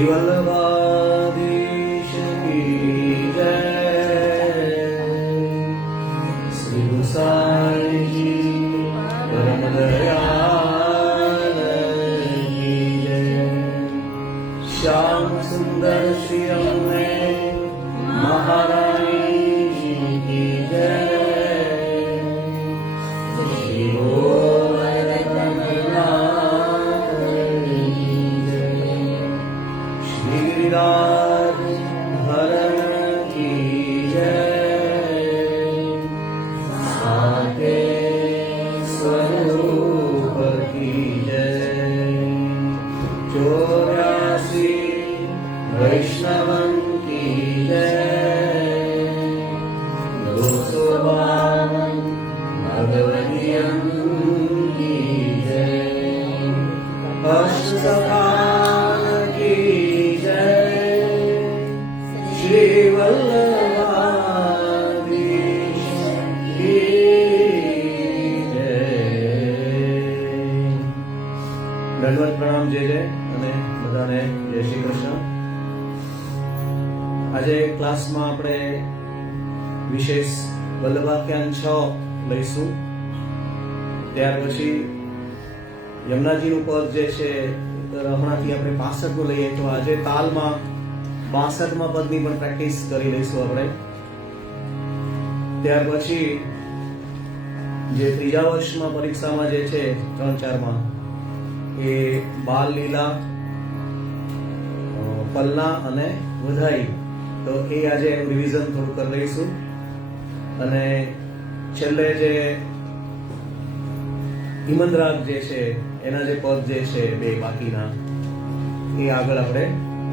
श्री वल्लभाधीश की जय। श्री गोसाई जी परम दयाल की जय। श्याम सुंदर श्री अम्मे महारानी जी की जय। श्री गिरिराज हरण की जय। साके स्वरूप की जय। 84 वैष्णवन की जय। 252 भगवतियन की जय। अष्टकाल की श्री वल्लभाधीश की जय। દંડવત પ્રણામ જય જય અને બધાને જય શ્રી કૃષ્ણ। આજે ક્લાસમાં આપણે વિશેષ વલ્લભાખ્યાન 6 લઈશું। ત્યાર પછી યમુનાજીનું પદ જે છે હમણાંથી આપણે 65 લઈએ તો આજે તાલમાં 62મા પદની પણ પ્રેક્ટિસ કરી લઈશું આપણે। ત્યાર પછી જે ત્રીજા વર્ષમાં પરીક્ષામાં જે છે 3-4માં એ બાલ લીલા, પલના અને વધાઈ, તો એ આજે એનું રિવિઝન થોડું કરી લઈશું। અને છેલ્લે જે હિમંદ્રાગ જે છે એના જે પદ જે છે 2 બાકીના એ આગળ આપણે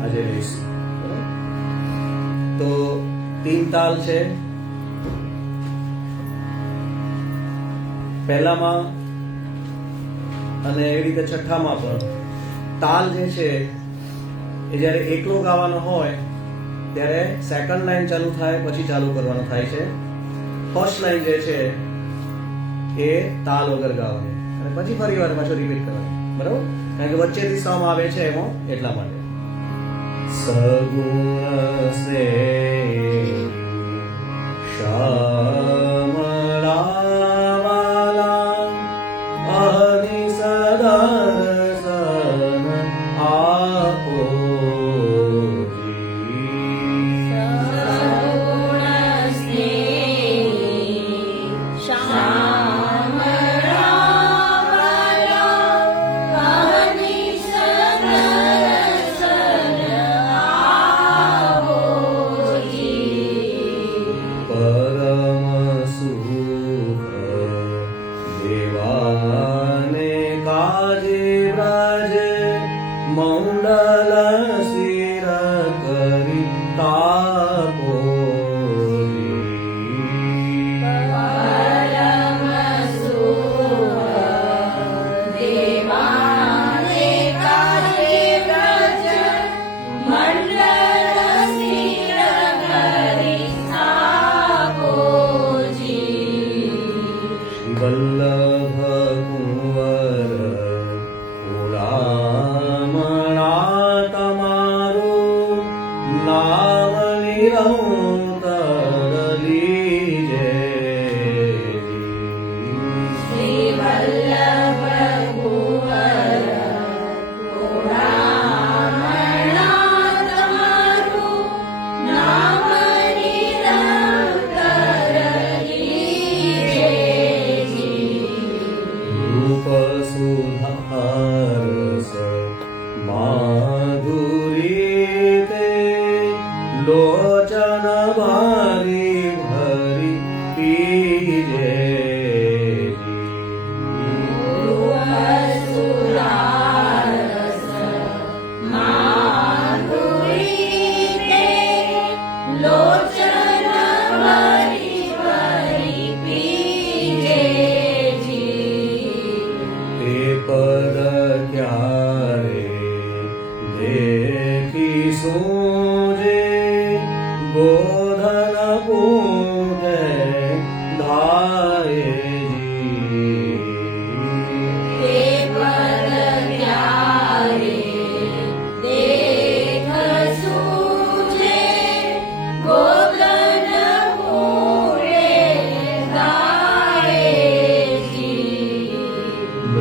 આજે લઈશું। તો 3 તાલ છે। પહેલામાં અને એવી રીતે છઠ્ઠામાં પણ તાલ જે છે એ જ્યારે એકલો ગાવાનો હોય ત્યારે સેકન્ડ લાઈન ચાલુ થાય પછી ચાલુ કરવાનું થાય છે। ફર્સ્ટ લાઈન જે છે એ તાલ વગર ગાવાની અને પછી ફરી વાર પાછું રિપીટ કરવાનું, બરાબર? કારણ કે વચ્ચેથી સમ આવે છે એમાં, એટલા માટે। સગુણ સે શ્યામળાવાલા અહનિ સદર્શન આપો મંડલ શિર કરી તાપો વલ્લભ કુંવર નામ નિરંતર સુધારસ માધુરી તે લોચન ભારી ભરી પીજે પદ ક્યારે દેખી સોજે ગોધન પૂજે ધારે પદ ક્યારે દેખી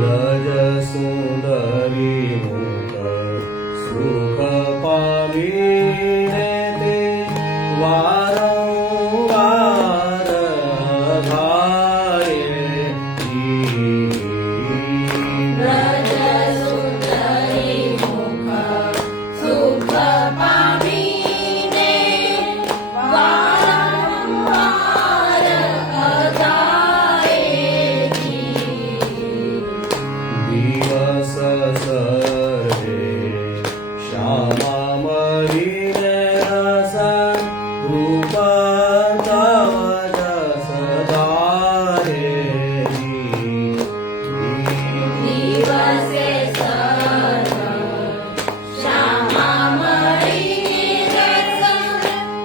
રજ સુંદરી મુખ સુખ પામીને તે વારંવાર ગાય દિવસ સર્વે શ્યામા મરીને રસ રૂપ તવ જસ ધારે દિવસે શ્યામા મરીને રસ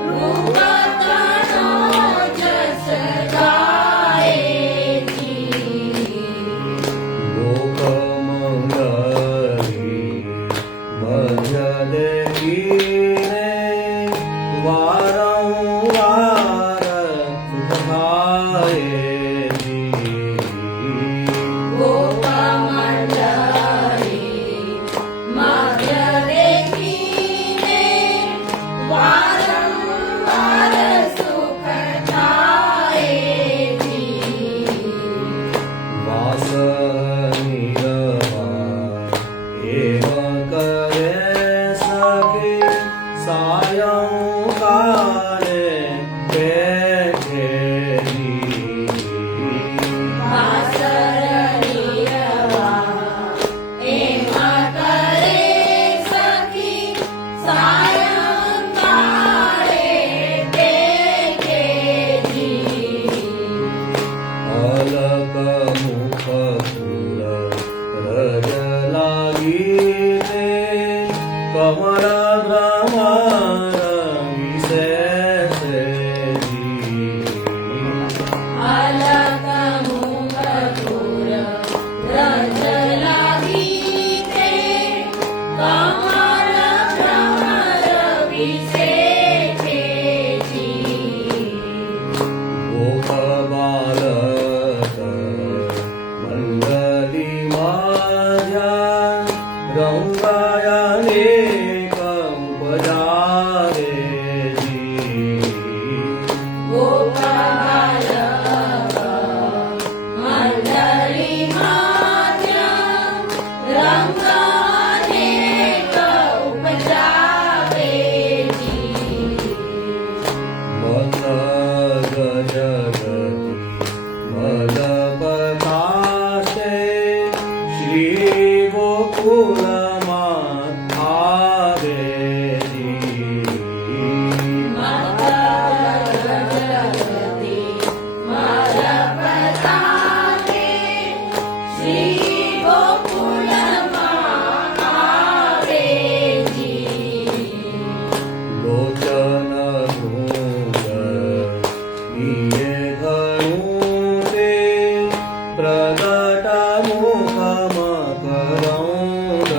રૂપ તનો જસ ગાય લોકમંગલી મધ્ય દેખીને વારંવાર સુખ થાય ગોપમંડળી મધ્ય દેખીને વારંવાર સુખ થાય વાસ નિરવા એવ કરે સખી સાયંકાળે બેઠેલી અલક મુખ ફૂલ રજ લાગી તે કમળ ભ્રમર વિશેષ ગોપ બાલક મંગલી માધ્યા રંગાયનેક ઉપજારે મત ગજગતિ મલપતાશે શ્રી ગોકુલમાં આવેલી લોચન ભૃંગ ઈયે ઘણું તે પ્રગટ મુખમ કરૌંદ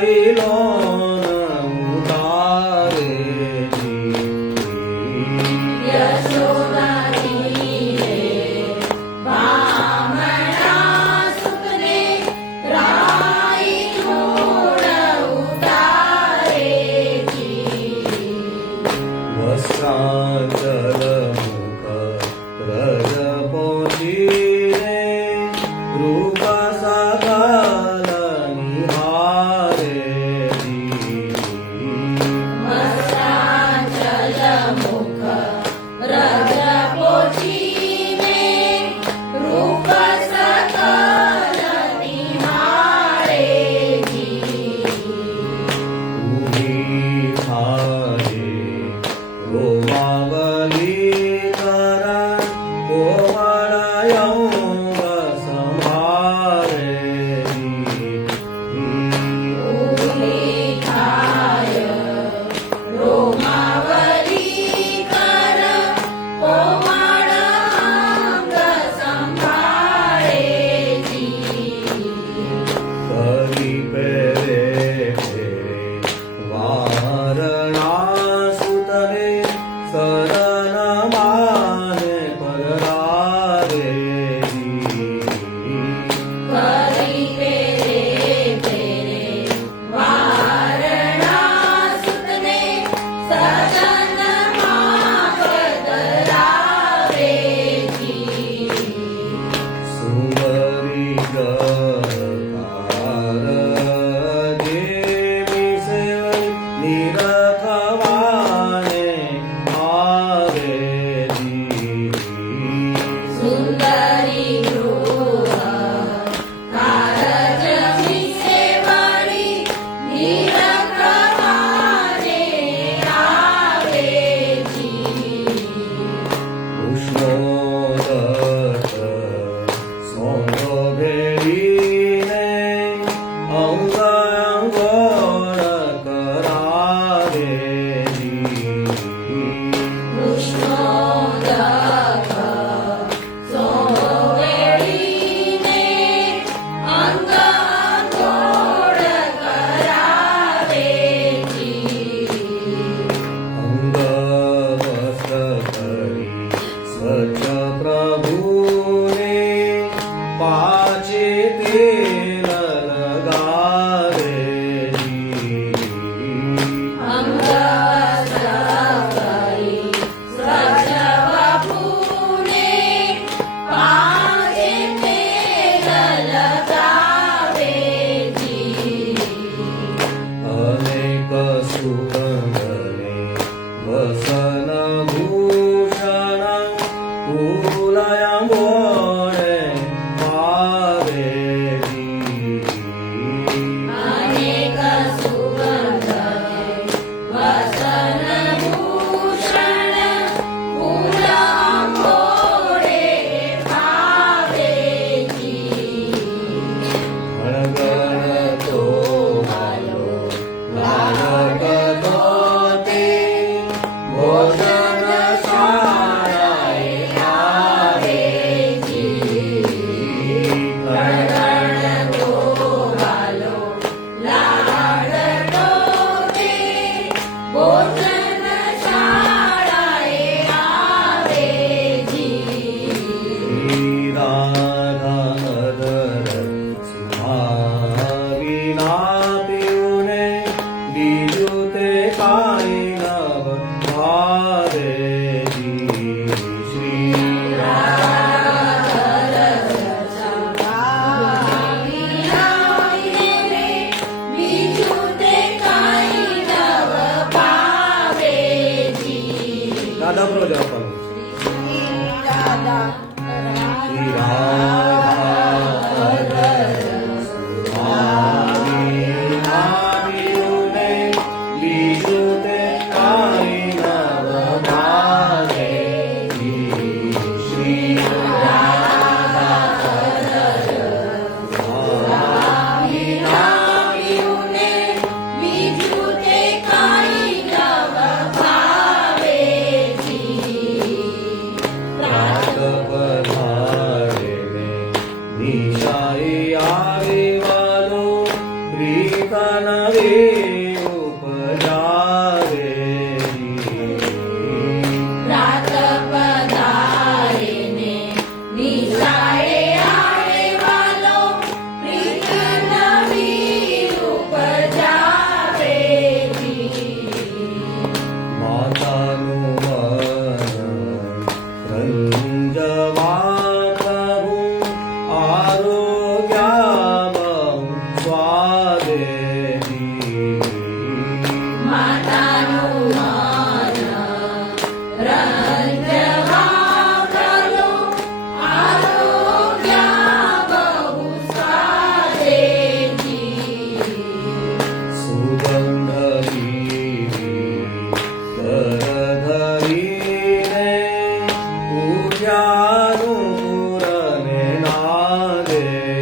આઈલો ઉતારે યશોદાજી રે બામણા સુતને રાઈ મૂળ ઉતારે વસ્ત્રાંચલ મુખ રજ પહોંચીને રૂપ સકલ નિહારે મસ્તાંચલ મુખ રજ પોચીને રૂપ સકલ નિહાળે ઉભી થાય રોમાવલી કરા કોમળયંગ સંભારે ઉભી થાય રોમાવલી કર કોમળ અંગ સંભાળે કરી પેરે ફેરે વારણાસુતને શરણ માને પધરાવે કરી પેરે પેરે વારણાસુતને સદનમાં પધરાવે સુંદરી ગકાર દેવી સેવઈ નિરખવાને આવે સુંદરી ગૃહ કારજ વિસેવણી નિરખવાને આવે ઉષ્ણોદત સોંગ ભેળીને અંગ અંગોળ કરાવે કૃષ્ણોદક સોવેડીને અંગ અંગોળ કરાવે અંગ વસ્ત્ર કરી સ્વચ્છ પ્રભુને પાછે તેલ લગાવે અંગવસ્ત્રકરી સ્વચ્છ વપુને પાછે તેલ લગાવે અનેક સુગંધને વસન ભૂષણ ફૂલયંબોળે પાવે અનેક સુગંધને વસન ભૂષણ ફૂલ અંગોળે ભાવે ગણગણ તો હાલો લાગતો તે ભોજન શાળાએ આવે ગણગણ તો હાલો લાડતો તે ભોજન શાળાએ આવે રાધાધર સુહાવીના પીઉને બીજું તે કાંઈ નવ ભાવે શ્રી બીજું તે કાંઈ નવ ભાવે દાદા પ્રો જપવાનું શ્રી રાધાધર સુહાવીના પીઉને બીજું તે કાંઈ નવ ભાવે શ્રી બીજું તે કાંઈ નવ ભાવે રાત પધારે ને ઉપજાવે રાત પધારે ને નિશાળે આવે વાલો પ્રીત નવી ઉપજાવે માતાનું મન રંજવા પ્રભુ આરોગ્યાવં સ્વાદેહી માતાનું મન રંજવા કરો આરોગ્ય બહુ સ્વાદેહી સુગંધીની કરધરીને પૂજાનું પુરને નાદેજી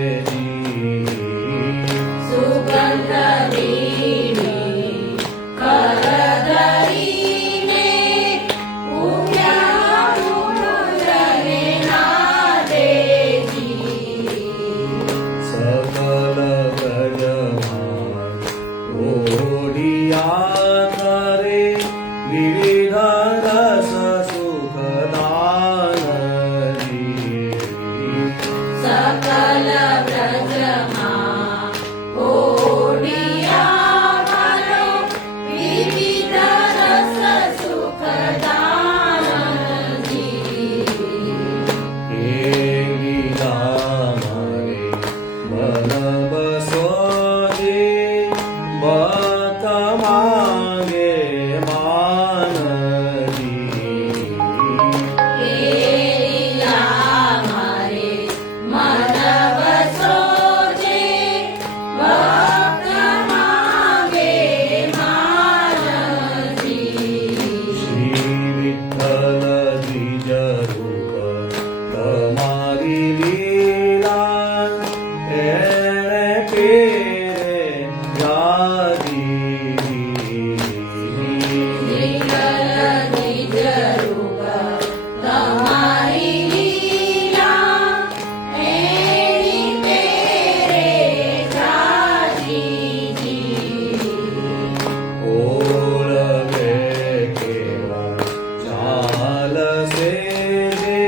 સુગંધવીણી કરધરીને પૂજા પૂજને નાદેજી સકલ પ્રજમાન ઓઢિયા કરે વિવિધ રસ સુખદાનજી સકલ વ્રજમાં ઓડિયા વાલો વિવિધ રસ સુખદાનજી એ લીલા મારે મન બસોજે ભક્ત માંગે માનજી લીલા મારે મન વસોજે ભક્ત માંગે માનજી શ્રી વિઠ્ઠલજી જરૂર તમારી લીલા એણે પેરે ગાદી શ્રીકલની જરૂર તમારી લીલા એની પેરે ગાજીજી ઓળવે કેવા ચાલશે જે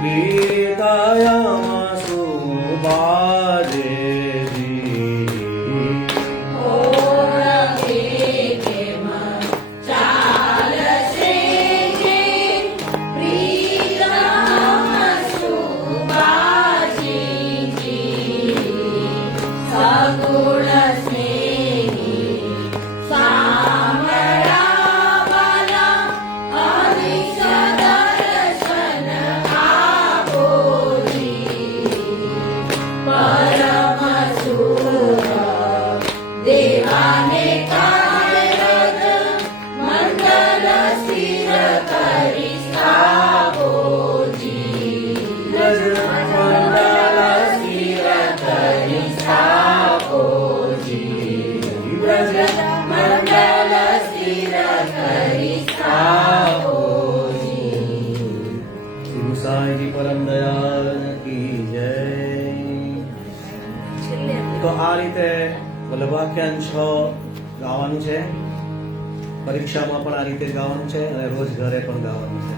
પ્રીતયામાં સુબાજેજી ઓળખે કેમ ચાલશે જે પ્રીતમ સુબાજીજી સગુણ સ્નેહી સાંભળાવાલા અનિશ દર્શન આપોજી પરમ સુર દેવાને કારજ મંડલ સ્થિર કરી સ્થાપોજી મંડળ સ્થિર કરી સ્થાપોજી મંડલ સ્થિર કરી સ્થાપોજી શ્રી સાંઈજી પરમ દયાળ કી જય. તો આ રીતે વલ્લભાખ્યાન 6 ગાવાનું છે, પરીક્ષામાં પણ આ રીતે ગાવાનું છે અને રોજ ઘરે પણ ગાવાનું છે.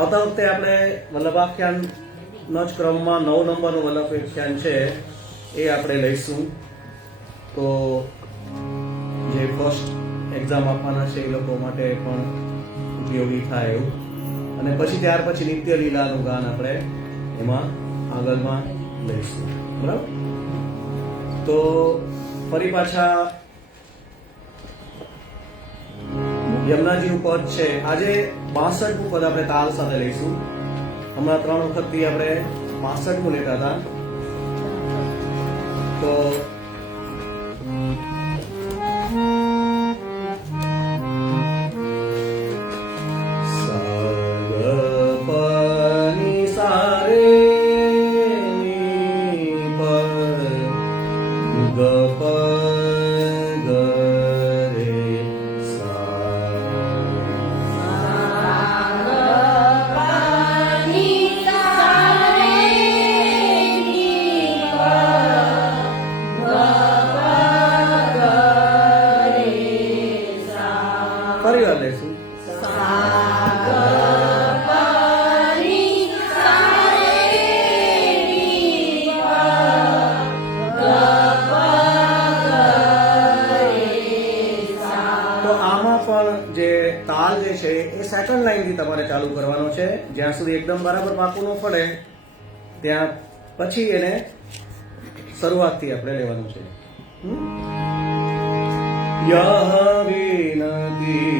આવતા વખતે આપણે વલ્લભાખ્યાન નો જ ક્રમમાં 9 નંબરનું વલ્લભાખ્યાન છે એ આપણે લઈશું. તો જે ફર્સ્ટ એક્ઝામ આપવાના છે એ લોકો માટે પણ ઉપયોગી થાય એવું, અને પછી ત્યાર પછી નિત્ય લીલાનું ગાન આપણે એમાં આગળમાં લઈશું. બરાબર? તો ફરી પાછા યમુનાજીનું પદ છે. આજે 62મું પદ આપણે તાલ સાથે લઈશું. હમણાં 3 વખતથી આપણે 65મું લેતા હતા. તો સાગરની જે છે એ સેકન્ડ લાઈનથી તમારે ચાલુ કરવાનો છે. જ્યાં સુધી એકદમ બરાબર પાકું ન પડે ત્યાં પછી એને શરૂઆતથી આપણે લેવાનું છે. યહ વિનતી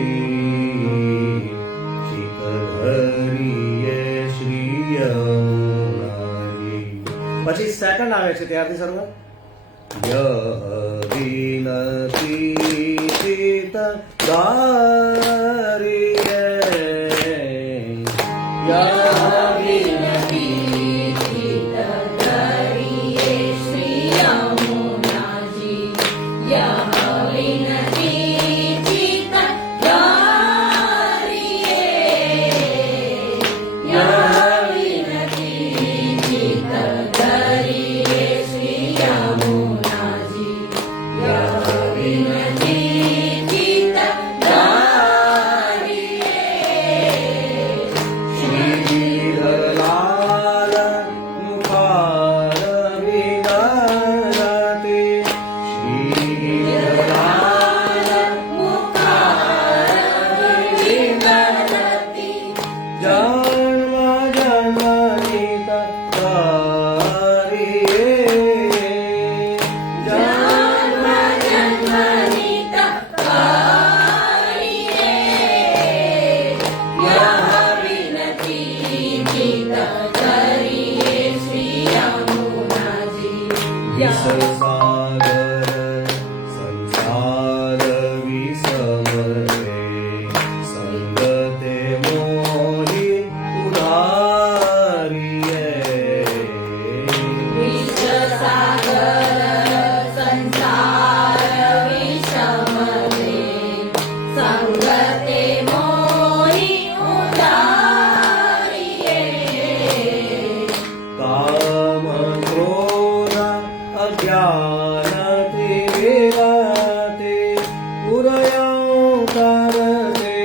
ચિતધરીએ શ્રી યમુનાજી. પછી સેકન્ડ આવે છે ત્યારથી શરૂઆત. યહ વિનતી ચિતધરીએ યહ વિનતી ચિતધરીએ શ્રી યમુનાજી. યહ વિનતી ચિતધરીએ યહ વિનતી ચિતધરીએ શ્રી યમુનાજી. યહ વિનતી ચિતધરીએ શ્રીધરલાલ મુખાર વિનતી. શ્રીધરલાલ જન્મ જન્મની તરીએ જન્મ જન્મની તકારીએ યહ વિનતી ચિતધરીએ શ્રી યમુનાજી. વિષસાગર સંસાર વિષમતે સંગતે મોહી ઉધારીએ વિષસાગર સંસાર વિષમતે સંગતે મોહી ઉધારીએ કામ ક્રોધ અજ્ઞાનથી વિરતે પુરયો કરતે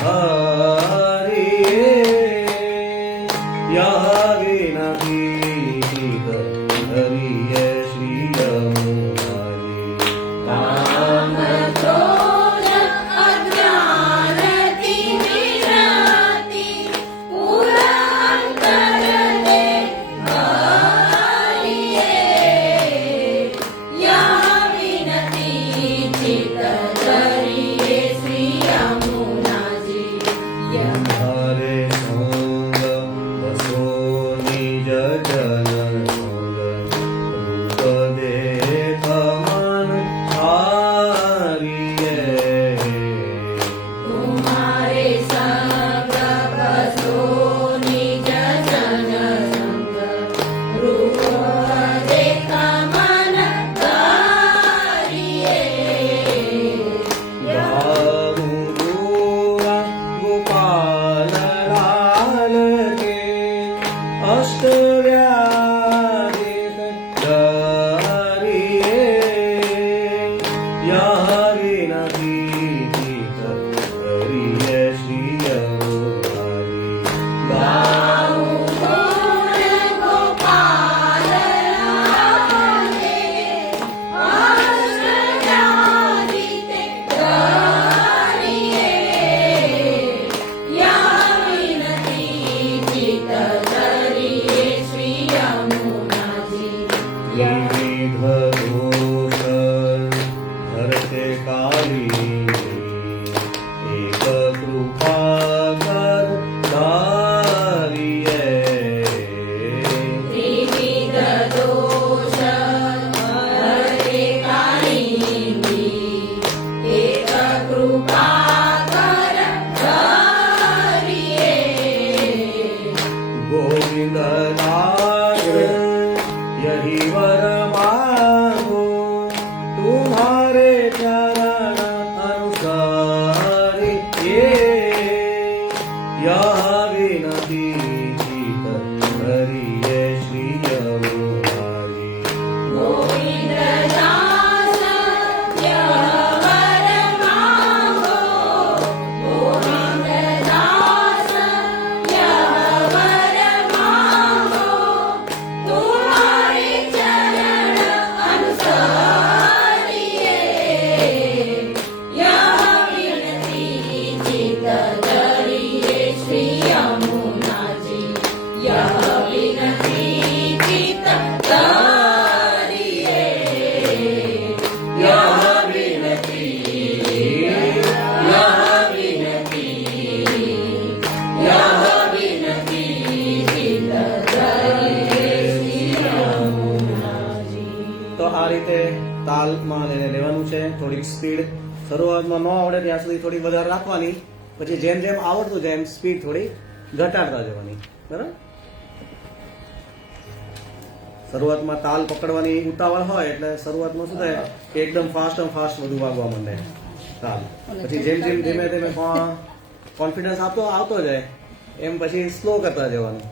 હરિએ યહ વિનતી ચિતધરીએ શ્રી યમુનાજી. કામ ક્રોધ અજ્ઞાનથી વિરતી પુરાણ કરતે હરિએ યહ વિનતી તાલમાં લઈને લેવાનું છે. થોડીક સ્પીડ શરૂઆતમાં ન આવડે ત્યાં સુધી થોડી વધારે રાખવાની, પછી જેમ જેમ આવડતું જાય એમ સ્પીડ થોડી ઘટાડતા જવાની. બરાબર? શરૂઆતમાં તાલ પકડવાની ઉતાવળ હોય એટલે શરૂઆતમાં શું થાય કે એકદમ ફાસ્ટ બધું વાગવા માંડે તાલ. પછી જેમ જેમ ધીમે ધીમે કોન્ફિડન્સ આવતો જાય એમ પછી સ્લો કરતા જવાનું.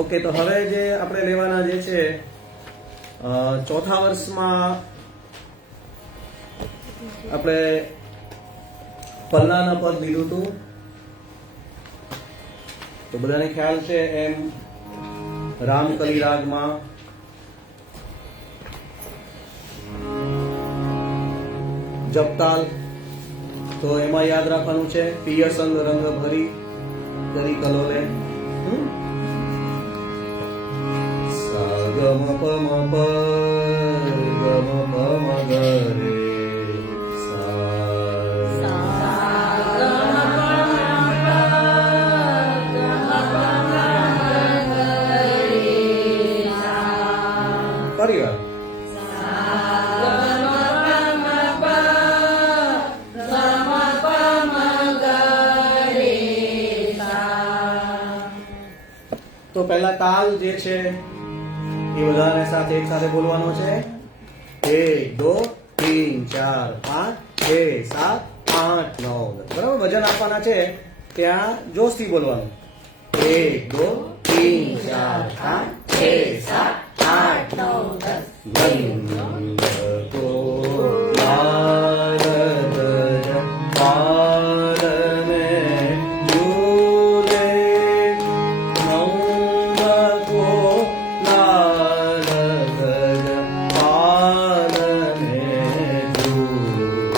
ઓકે, તો હવે જે આપણે લેવાના જે છે ચોથા વર્ષમાં આપણે પલ્લાના પદ લીધું હતું, તો બધાને ખ્યાલ છે એમ રામકલી રાગમાં જપતાલ, તો એમાં યાદ રાખવાનું છે પિય સંગ રંગ ભરી કરી કલોલે. સા ગમ પમ પ ગમ પમ ગરે પરિવાર. તો પહેલા તાલ જે છે એ બધાને સાથે એક સાથે બોલવાનો છે. 1 2 3 4 5 6 7 8 9. બરાબર? વજન આપવાના છે ત્યાં જોશથી બોલવાનું. 1 2 3 4 5 6 7 8 9 10. ગંગો લાલ ગજ પાલને ઝૂલે, નંદકો લાલ ગજ પાલને ઝૂલે.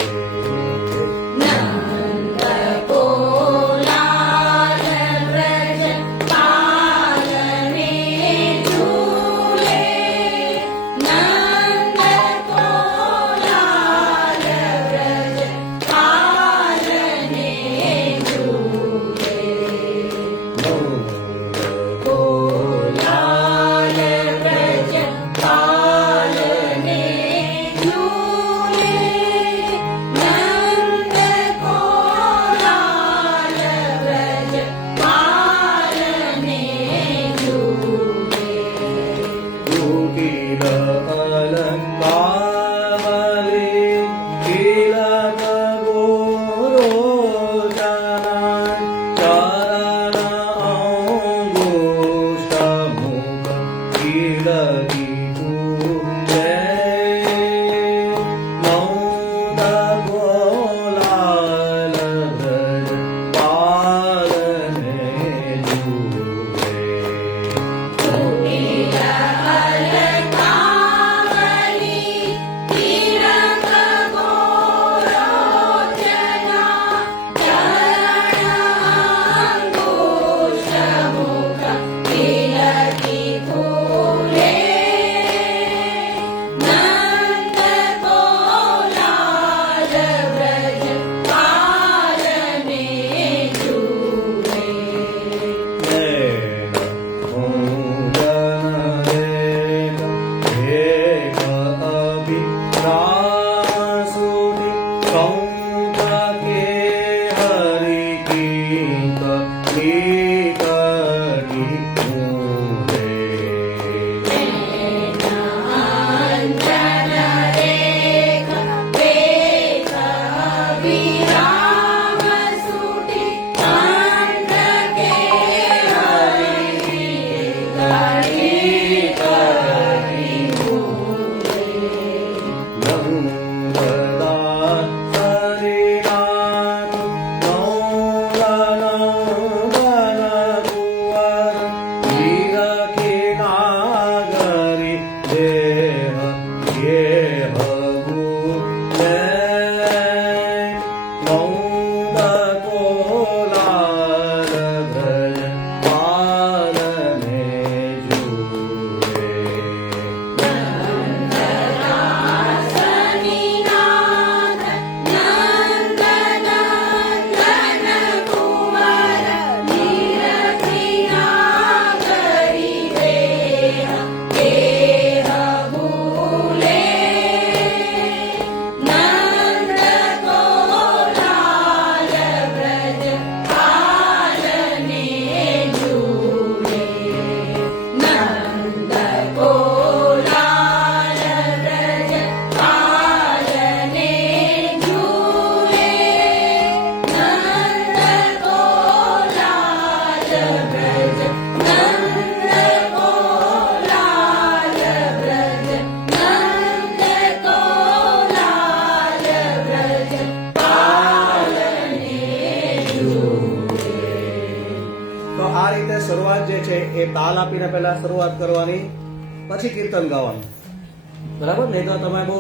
અવાજ જે છે એ તાલ આપીને પહેલા શરૂઆત કરવાની, પછી કીર્તન ગાવાનું, બરાબર? નહીં તો તમે બહુ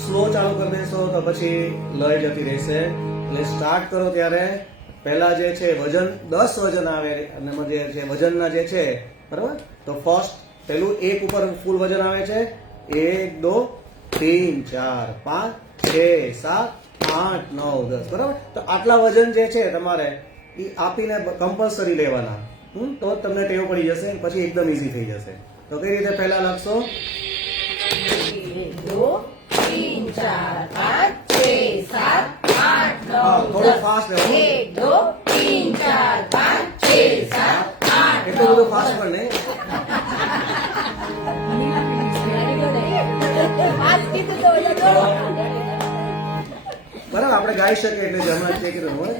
સ્લો ચાલુ કરી દેશો તો પછી લય જતી રહેશે. એટલે સ્ટાર્ટ કરો ત્યારે પહેલા જે છે વજન 10 વજન આવે, અને જે છે વજનના જે છે, બરાબર? તો ફર્સ્ટ પેલું 1 ઉપર ફૂલ વજન આવે છે, 1 2 3 4 5 6 7 8 9 10, બરાબર? તો આટલા વજન જે છે તમારે એ આપીને કમ્પલસરી લેવાના, તો જ તમને ટેવ પડી જશે, પછી એકદમ ઈઝી થઈ જશે. તો કઈ રીતે પહેલા લખશો? 1 2 3 4 5 6 7 8 9 થોડું ફાસ્ટ રહેવાનું. 1 2 3 4 5 6 7 8 એટલું બધું ફાસ્ટ પણ નહીં. બરાબર, આપણે ગાઈ શકીએ એટલે જમા ચેક હોય.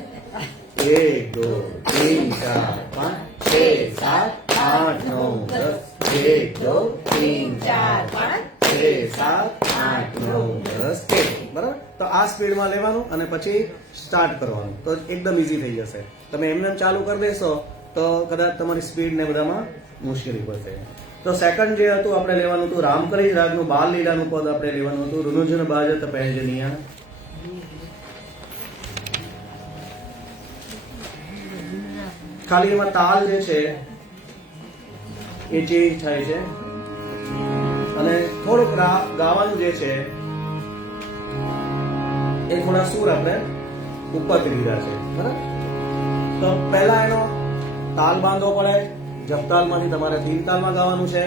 1 2 3 4 5 6 7 8 9 10, 1 2 3 4 5 6 7 8 9 10, બરાબર? તો આ સ્પીડમાં લેવાનું અને પછી સ્ટાર્ટ કરવાનું, તો એકદમ ઈઝી થઈ જશે. તમે એમને એમ ચાલુ કરી દેશો તો કદાચ તમારી સ્પીડ ને બધામાં મુશ્કેલી પડશે. તો સેકન્ડ જે હતું આપણે લેવાનું હતું રામકલી રાગનું બાલ લીલાનું પદ આપણે લેવાનું હતું, રુનુજન બાજત પહેજનિયા. ખાલી એમાં તાલ જે છે એ ચેન્જ થાય છે, અને થોડુંક ગાવાનું જે છે એ થોડા સૂર આપણે ઉપર કરી દીધા છે, બરાબર? તો પહેલા એનો તાલ બાંધવો પડે. જપતાલમાંથી તમારે 3 તાલમાં ગાવાનું છે.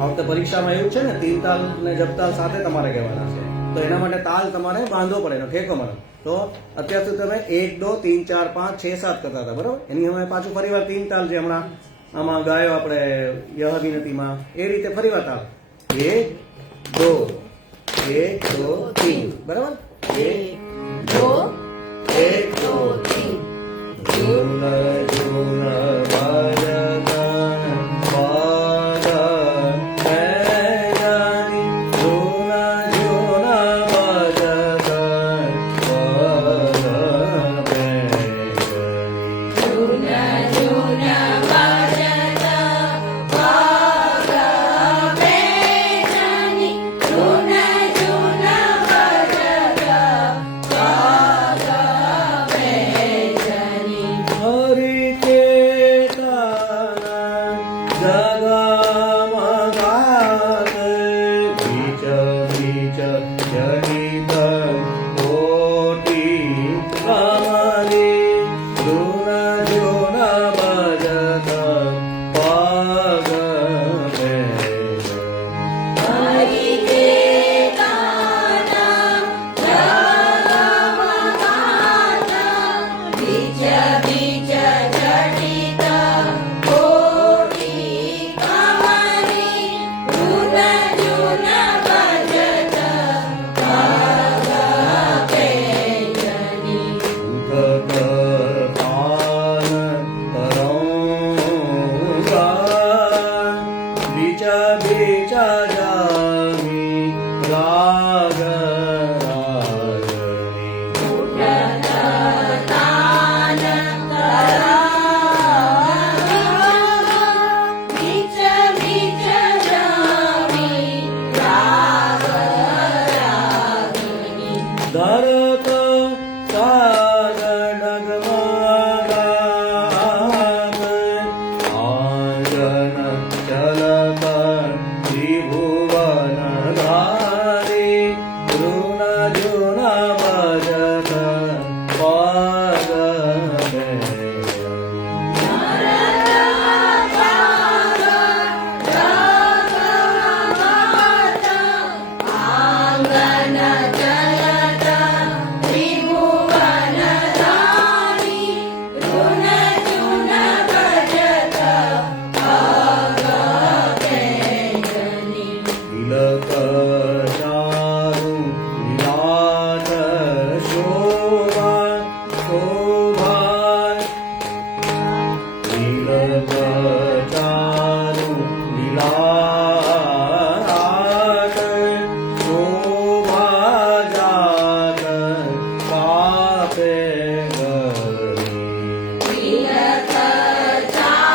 આ વખતે પરીક્ષામાં એવું છે ને, 3 તાલ ને જપતાલ સાથે તમારે ગાવાના છે, તો એના માટે તાલ તમારે બાંધવો પડે, એનો ઠેકો મળે. તો અત્યાર સુધી તમે 1 2 3 4 5 6 7 કરતા હતા, બરાબર? એની હવે પાછું ફરીવાર 3 તાલ જે હમણાં આમાં ગાયો આપણે યહવિનતીમાં, એ રીતે ફરીવાર તાલ 1 2 1 2 3, બરાબર? 1 2 1 2 3. જુના જુના બાજના બાજા પહેજાની, જુના જુના બાજના બાજા પહેજાની. જૂના જૂના વાજતા વાગા બેજાની, જૂના જૂના વાજતા વાગા બેજાની. હરિ ચેતના જગમાં ગાત, બીચ બીચ જનિત કોટી કમલી, જુના જુના બજતા પગ હરિ ચેતના જગમાં ગાતા, બીજ બીજ જડિત કોટી કમલી, જૂના જૂના બજતા વાગા બેજાની. ધરત સાગર ડગમગાત, આંગન ચલત ત્રિભુવન ધારી, જુના જુના બજત પગ તિલક ચારુ વિરાટ શોભા શોભા, તિલક ચારુ વિરાટ શોભા જાત પાપે ગરી. તિલક ચારુ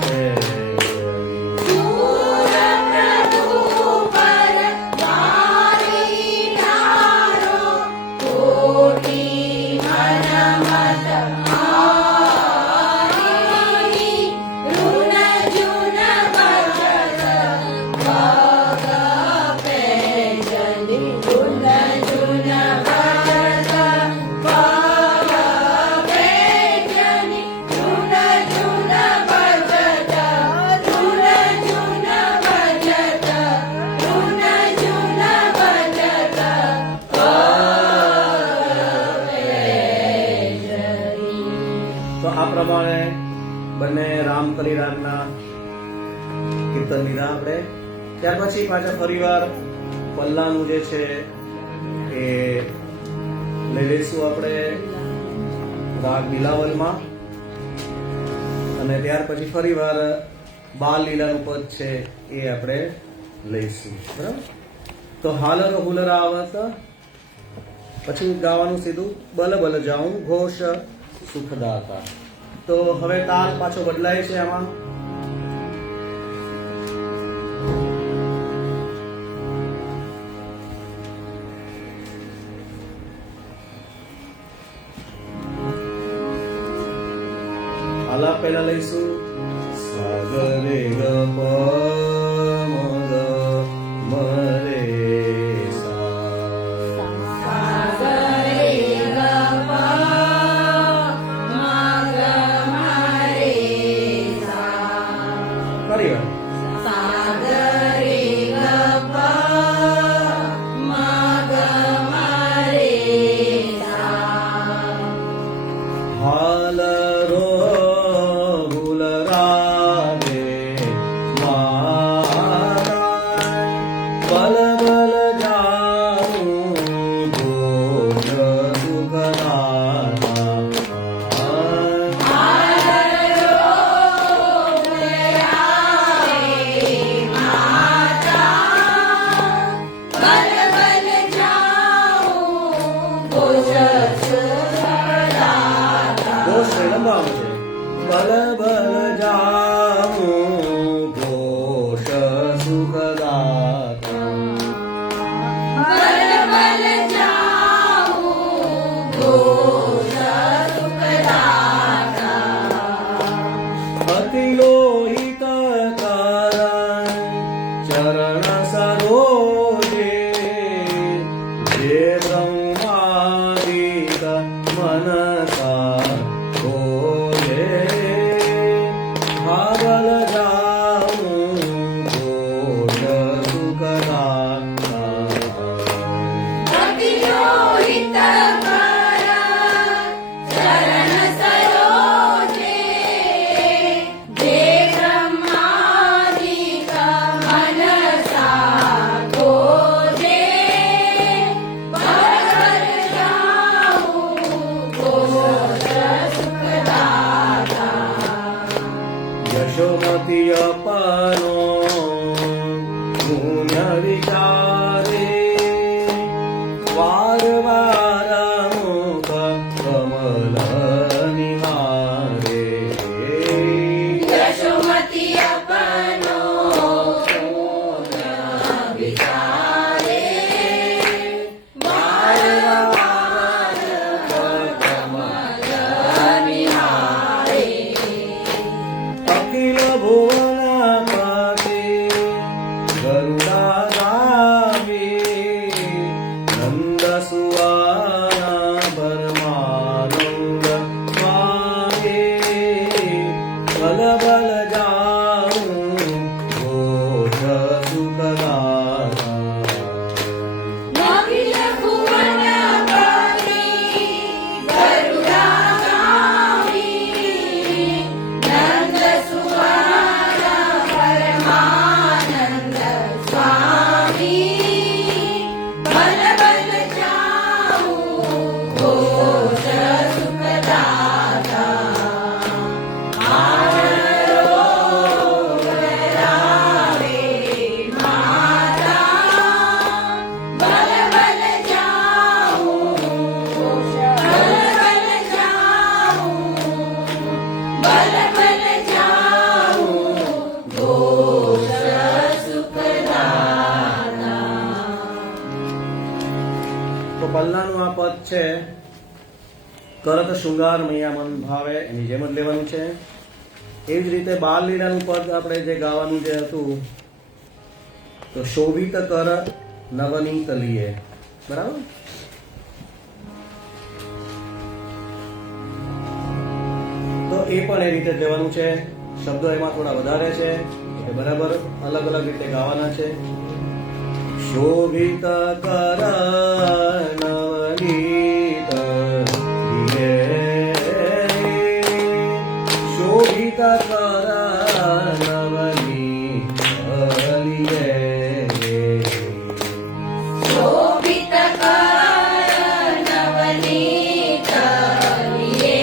पे सूर प्रभु पर मारी नारो कोटि मन मत आरी ऋण जुन बचत भग पे जनि ऋण जुन बचत भग पे जनि ऋण जुन बचत ऋण जुन बचत ऋण जुन बचत તો આ પ્રમાણે બંને રામ કલિરાગના કીર્તન લીધા આપણે. ત્યાર પછી પાછા ફરીવાર પલ્લાનું જે છે એ લઈ લઈશું આપણે રાગ બિલાવલમાં, અને ત્યાર પછી ફરીવાર બાલ લીલાનું પદ છે એ આપણે લઈશું. બરાબર, તો હાલર હુલર આવત, પછી ગાવાનું સીધું બલ બલ જાઉં ઘોષ સુખદાતા. તો હવે તાલ પાછો બદલાય છે આમાં. આલા પહેલા લઈશું સાગરે ગ પ મ ગ મ રે સા. સાગરે ગ પ મ ગ મ રે સા. ફરીવાર સાગરે ગ પ મ ગ મ રે સા. હાલ રો હુલ રાગે મારા બલ બલ જાઉં ઘોષ સુખદાતા. ઘોષ લંબાવું છે. બલ બલ જાઉં ઘોષ સુખદાતા. અતિ લોહિત કારણ ચરણ સરોજે જે બ્રહ્માદિક મનસા બોલે. હાવલ જાઉં ઘોષ સુખદાતા. યશોમતી અપનો ગુણ વિચારે વાર વાર મુખ કમલ નિહારે. यशोमती अपनो विचारे बार बार कमल निहारे. અખિલ ભુવન પતિ ગરુડા ગાવી નંદ સુવાના પરમાનંદ સ્વામી. બલ બલ જાઉં ઘોષ સુખદાતા. નખિલ ભુવન પતિ ગરુડા ગાવી નંદ સુવાના પરમાનંદ સ્વામી. બલ બલ જાઉં ઘોષ સુખદાતા. આરો છે કરત શૃંગાર મૈયા મન ભાવે, એની જેમ જ લેવાનું છે. એવી જ રીતે બાલ લીલાનું પદ આપણે જે ગાવાનું જે હતું, તો શોભિત કર નવનીત લીએ, બરાબર. તો એ પણ એ રીતે લેવાનું છે. શબ્દો એમાં થોડા વધારે છે, એટલે બરાબર અલગ અલગ રીતે ગાવાના છે. શોભિત કર નવનીત લીએ, શોભિત કર નવનીત લીએ, શોભિત કર નવનીત લીએ,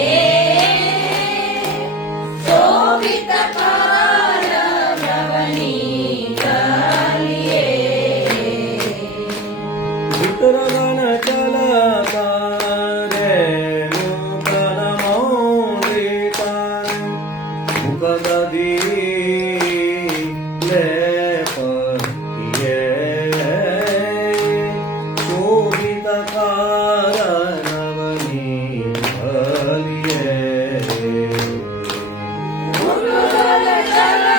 શોભિત કર નવનીત લીએ. વિતરગણ ચલ કરે નૂતન મૌલિકા, મુકદધી લેપ કિયે, શોભિત કર નવનીત લીએ. મુકુલ ચલતા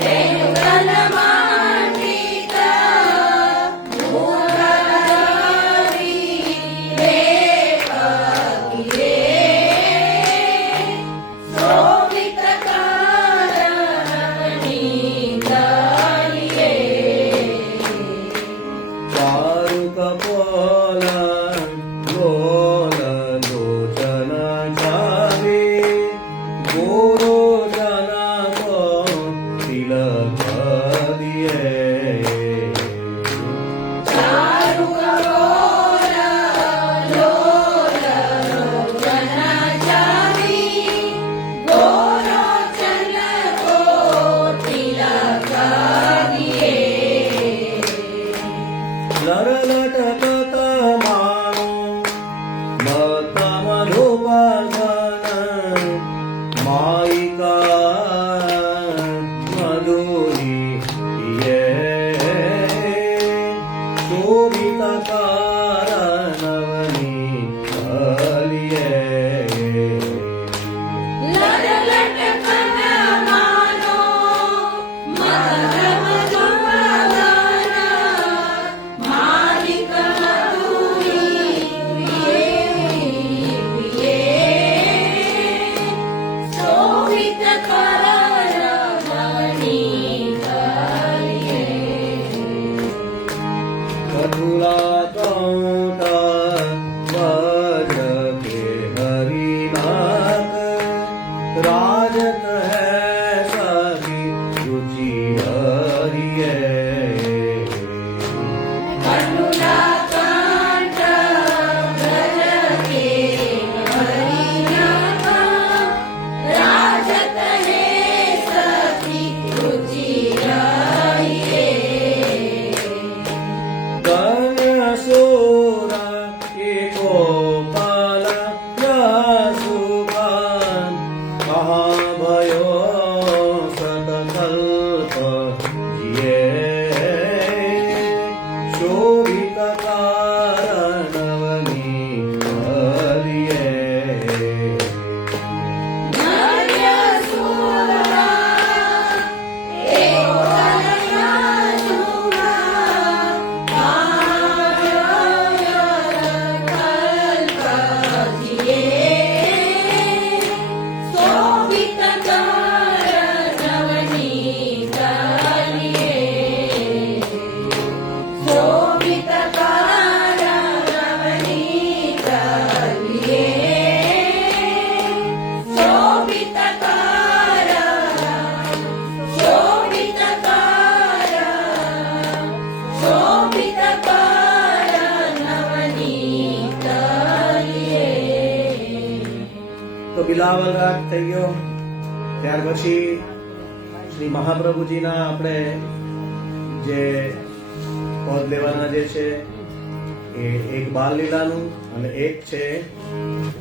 રેણુકલ માંડિતા, મુકુલધી લેપ કિયે, શોભિત કર નવનીત લીએ. ચારુ કપોલ ગોલ લોચન ચાવી, ગોરો જનકો તિલક દિયે, ચારુ કરોલ લોલ લોચન ચાવી, ગોરો ચલકો તિલક દિયે. લરલટકત માનો મત મધુપર્ધન, માયિકા મધુરી પિયે, શોભિત કર નવનીત લીએ. લડલટ કન માનો મધમ મધુપર્ધન, માલિક મધુરી પ્રિયે, શોભિત કર નવનીત લીએ. મથુરા કૌટ વજ્ર કે હરિનાથ, રાજત હૈ સખી રુચિ હરિયે, કરુણા કંઠ વ્રજ કે હરિનાથ, રાજત હે સખી રુચિ રહીએ. ગણ્યસુર એકો પાલ યસુભાન, મહાભયો સતકલ્પ જીયે, શોભિત કર નવનીત લીએ. નર્યસુરા એકો કનયાસુરા, કલ્પ જીયે, શોભિત કર નવનીત લીએ. શોભિત કર નવનીત લીએ, શોભિત કર, શોભિત કર, શોભિત કર નવનીત લીએ. તો બિલાવલ રાગ થઈ ગયો. ત્યાર પછી શ્રી મહાપ્રભુજીના આપણે જે પદ લેવાના જે છે એ એક બાલ લીલાનું અને એક છે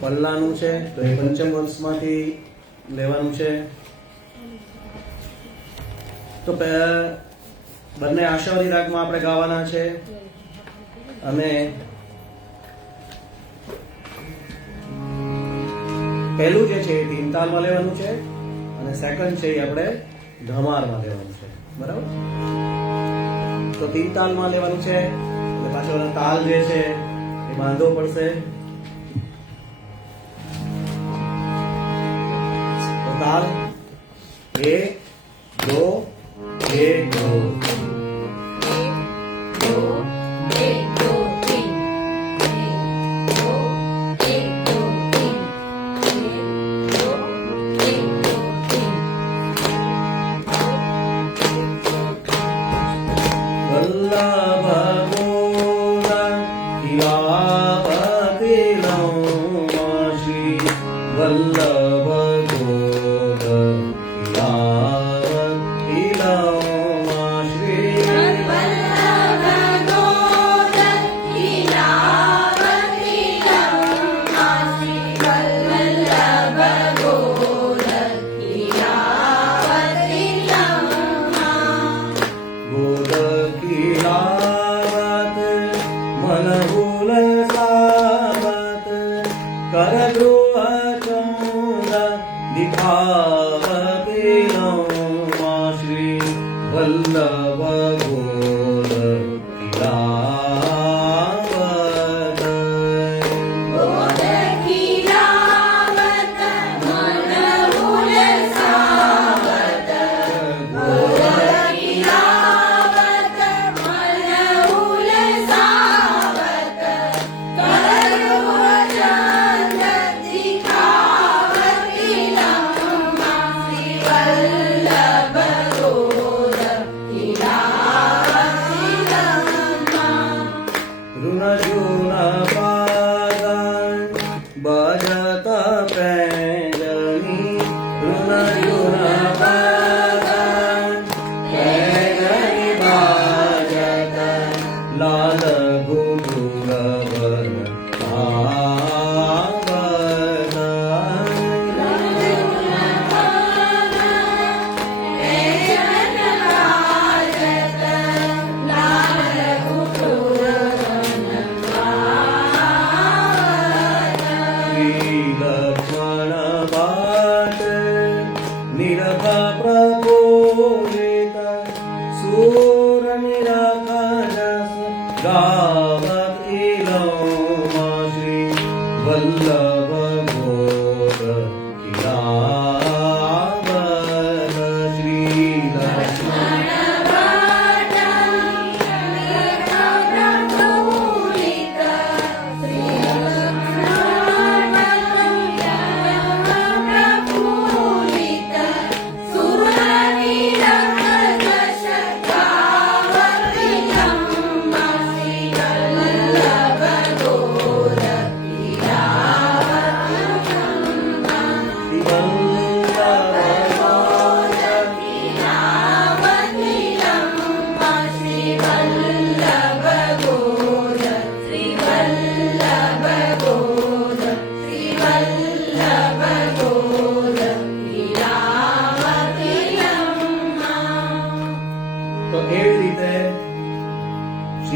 પલ્લાનું છે. તો એ પંચમ વંશમાંથી લેવાનું છે. તો બંને આશાવરી રાગમાં આપણે ગાવાના છે અને પહેલું જે છે એ તીન તાલમાં લેવાનું છે અને સેકન્ડ છે એ આપણે ધમારમાં લેવાનું છે, બરાબર? તો તીન તાલમાં લેવાનું છે એટલે પાછળ તાલ જે છે એ બાંધવો પડશે. તો તાલ 1 2 1 2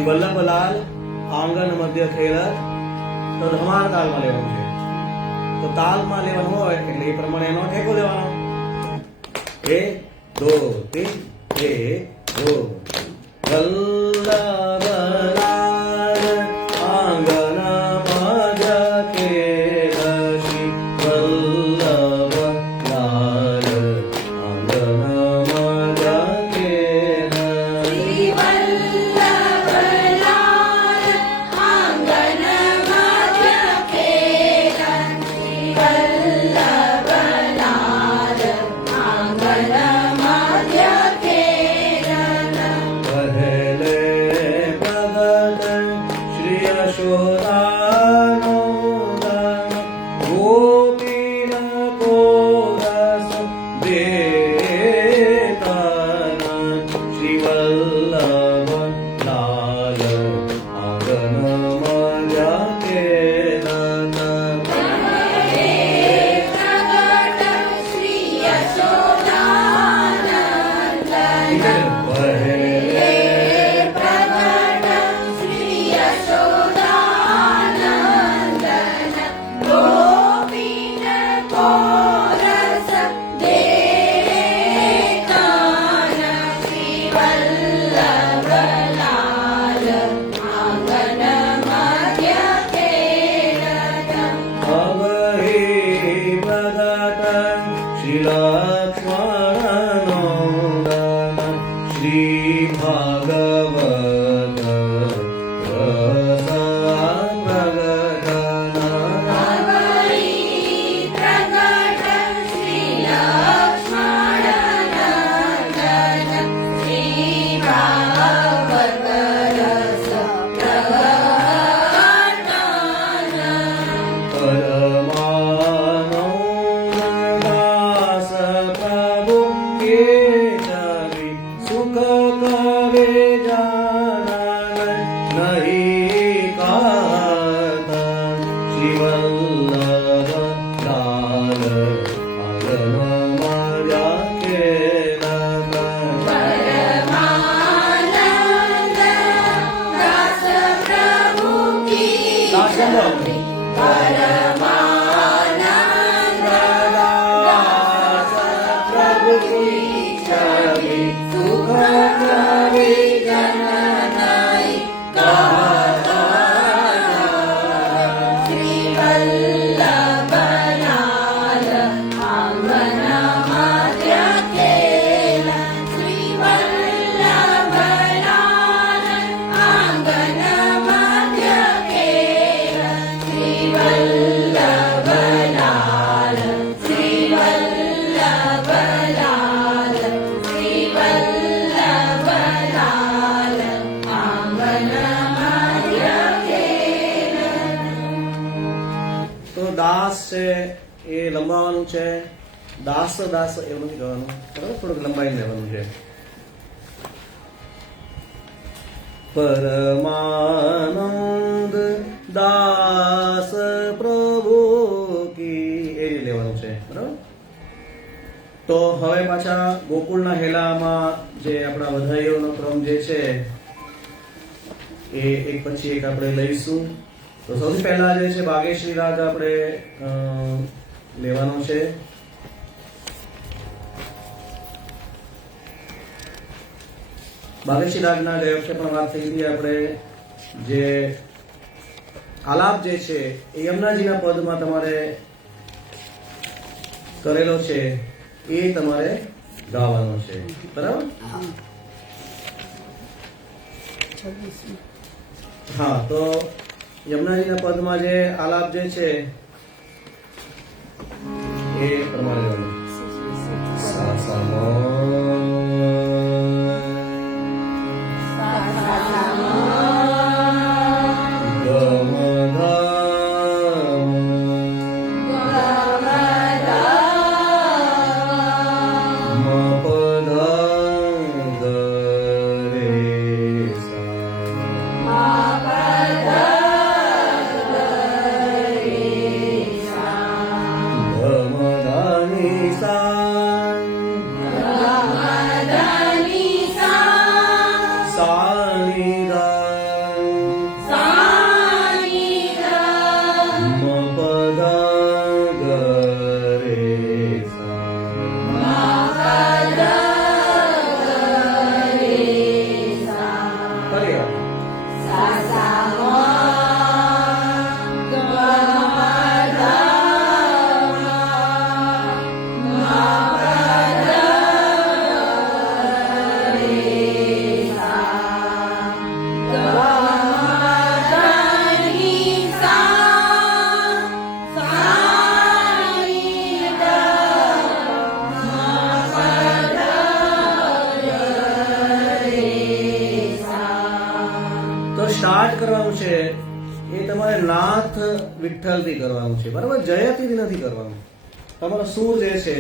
વલ્લભલાલ આંગન મધ્ય ખેલત તો ધમાર તાલમાં લેવાનું છે. તો તાલમાં લેવાનું હોય એટલે એ પ્રમાણે એનો ઠેકો લેવાનો. 1 2 3 1 2 વલ્લભલાલ આંગન મધ્ય ખેલત વલ્લભલાલ આંગન મધ્ય ખેલત Vallabha શ્રી લક્ષ્મણનંદન શ્રી ભાગવત રસ પ્રગટન પરમાનંદાસ પ્રભુ કેશવી સુખ કવે જાનન નહીં કાત શ્રી વલ્લભ લાલ આંગનમાં રાખેલા તો દાસ છે એ લંબાવાનું છે. દાસ દાસ એવું નથી કહેવાનું, બરાબર? થોડુંક લંબાઈ લેવાનું છે. પરમાનંદ દાસ પ્રભુ કી એ રીતે લેવાનું છે, બરાબર? તો હવે પાછા ગોકુળના હેલામાં જે આપણા વધાઈઓનો ક્રમ જે છે એ એક પછી એક આપણે લઈશું. તો સૌથી પહેલા જે છે બાગેશ્રી રાગ આપણે લેવાનો છે. બાગેશ્રી રાગના ગયા વખતે પણ વાત થઈ હતી આપણે. જે આલાપ જે છે એ યમુનાજીના પદમાં તમારે કરેલો છે એ તમારે ગાવાનો છે, બરાબર? હા, તો યમુનાજીના પદમાં જે આલાપ જે છે એ પ્રમાણે ગાવાનું. સા સા મ સ્ટાર્ટ કરવાનું છે એ તમારે નાથ વિઠ્ઠલથી કરવાનું છે, બરાબર? જયતીથી નથી કરવાનું. તમારો સૂર જે છે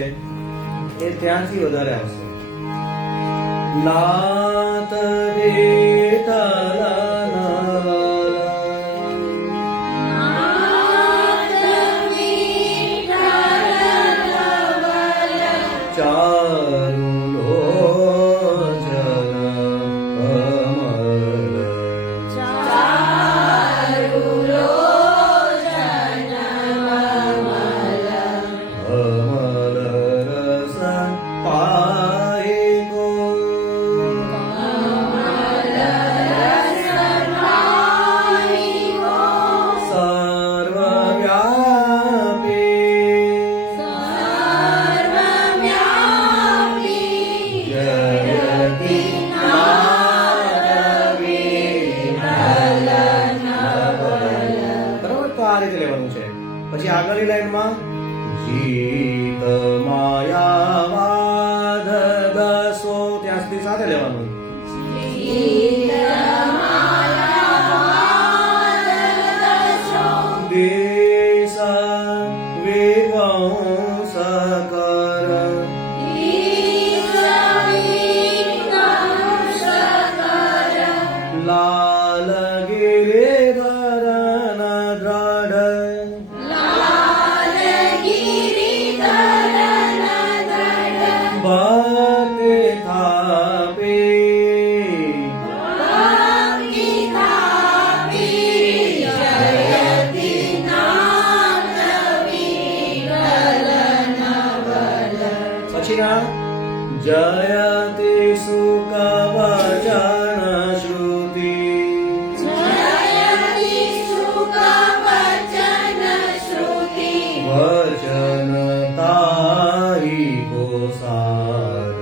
એ ત્યાંથી વધારે આવશે. નાથ વિઠ્ઠલ પછીના જયતિ સુખ વચન શ્રુતિ જયતિ સુખ વચન શ્રુતિ વચન તારી ગોસાર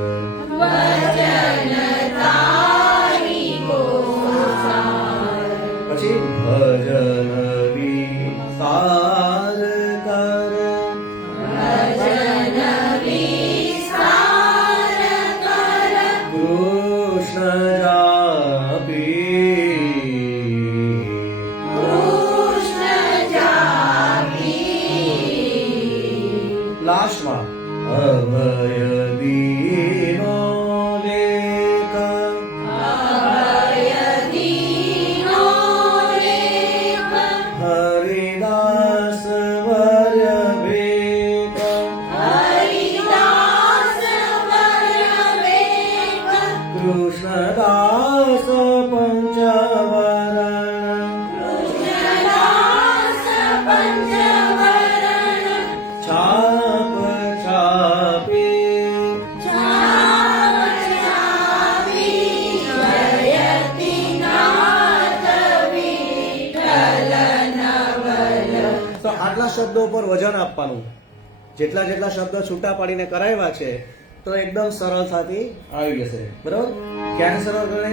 વચન તારી ગોસાર પછી ભજન વિસ્તાર કર ભજન વિસ્તાર કર કૃષ્ણ જાપી કૃષ્ણ જાપી લાસ્ટમાં અભય દીનો લેખ અભય દીનો લેખ હરિદાસ વર્ય ભેખ હરિદાસ વર વેખ કૃષ્ણદાસ પંચવરણ કૃષ્ણદાસ પંચવરણ છાપ છાપી છાપ છાપી જયતિ નાથ વિઠ્ઠલ નવલ તો આટલા શબ્દો પર વજન આપવાનું જેટલા જેટલા શબ્દ છૂટા પાડીને કરાવ્યા છે તો એકદમ સરળતાથી આવી જશે બરાબર ક્યારે સરળ કરે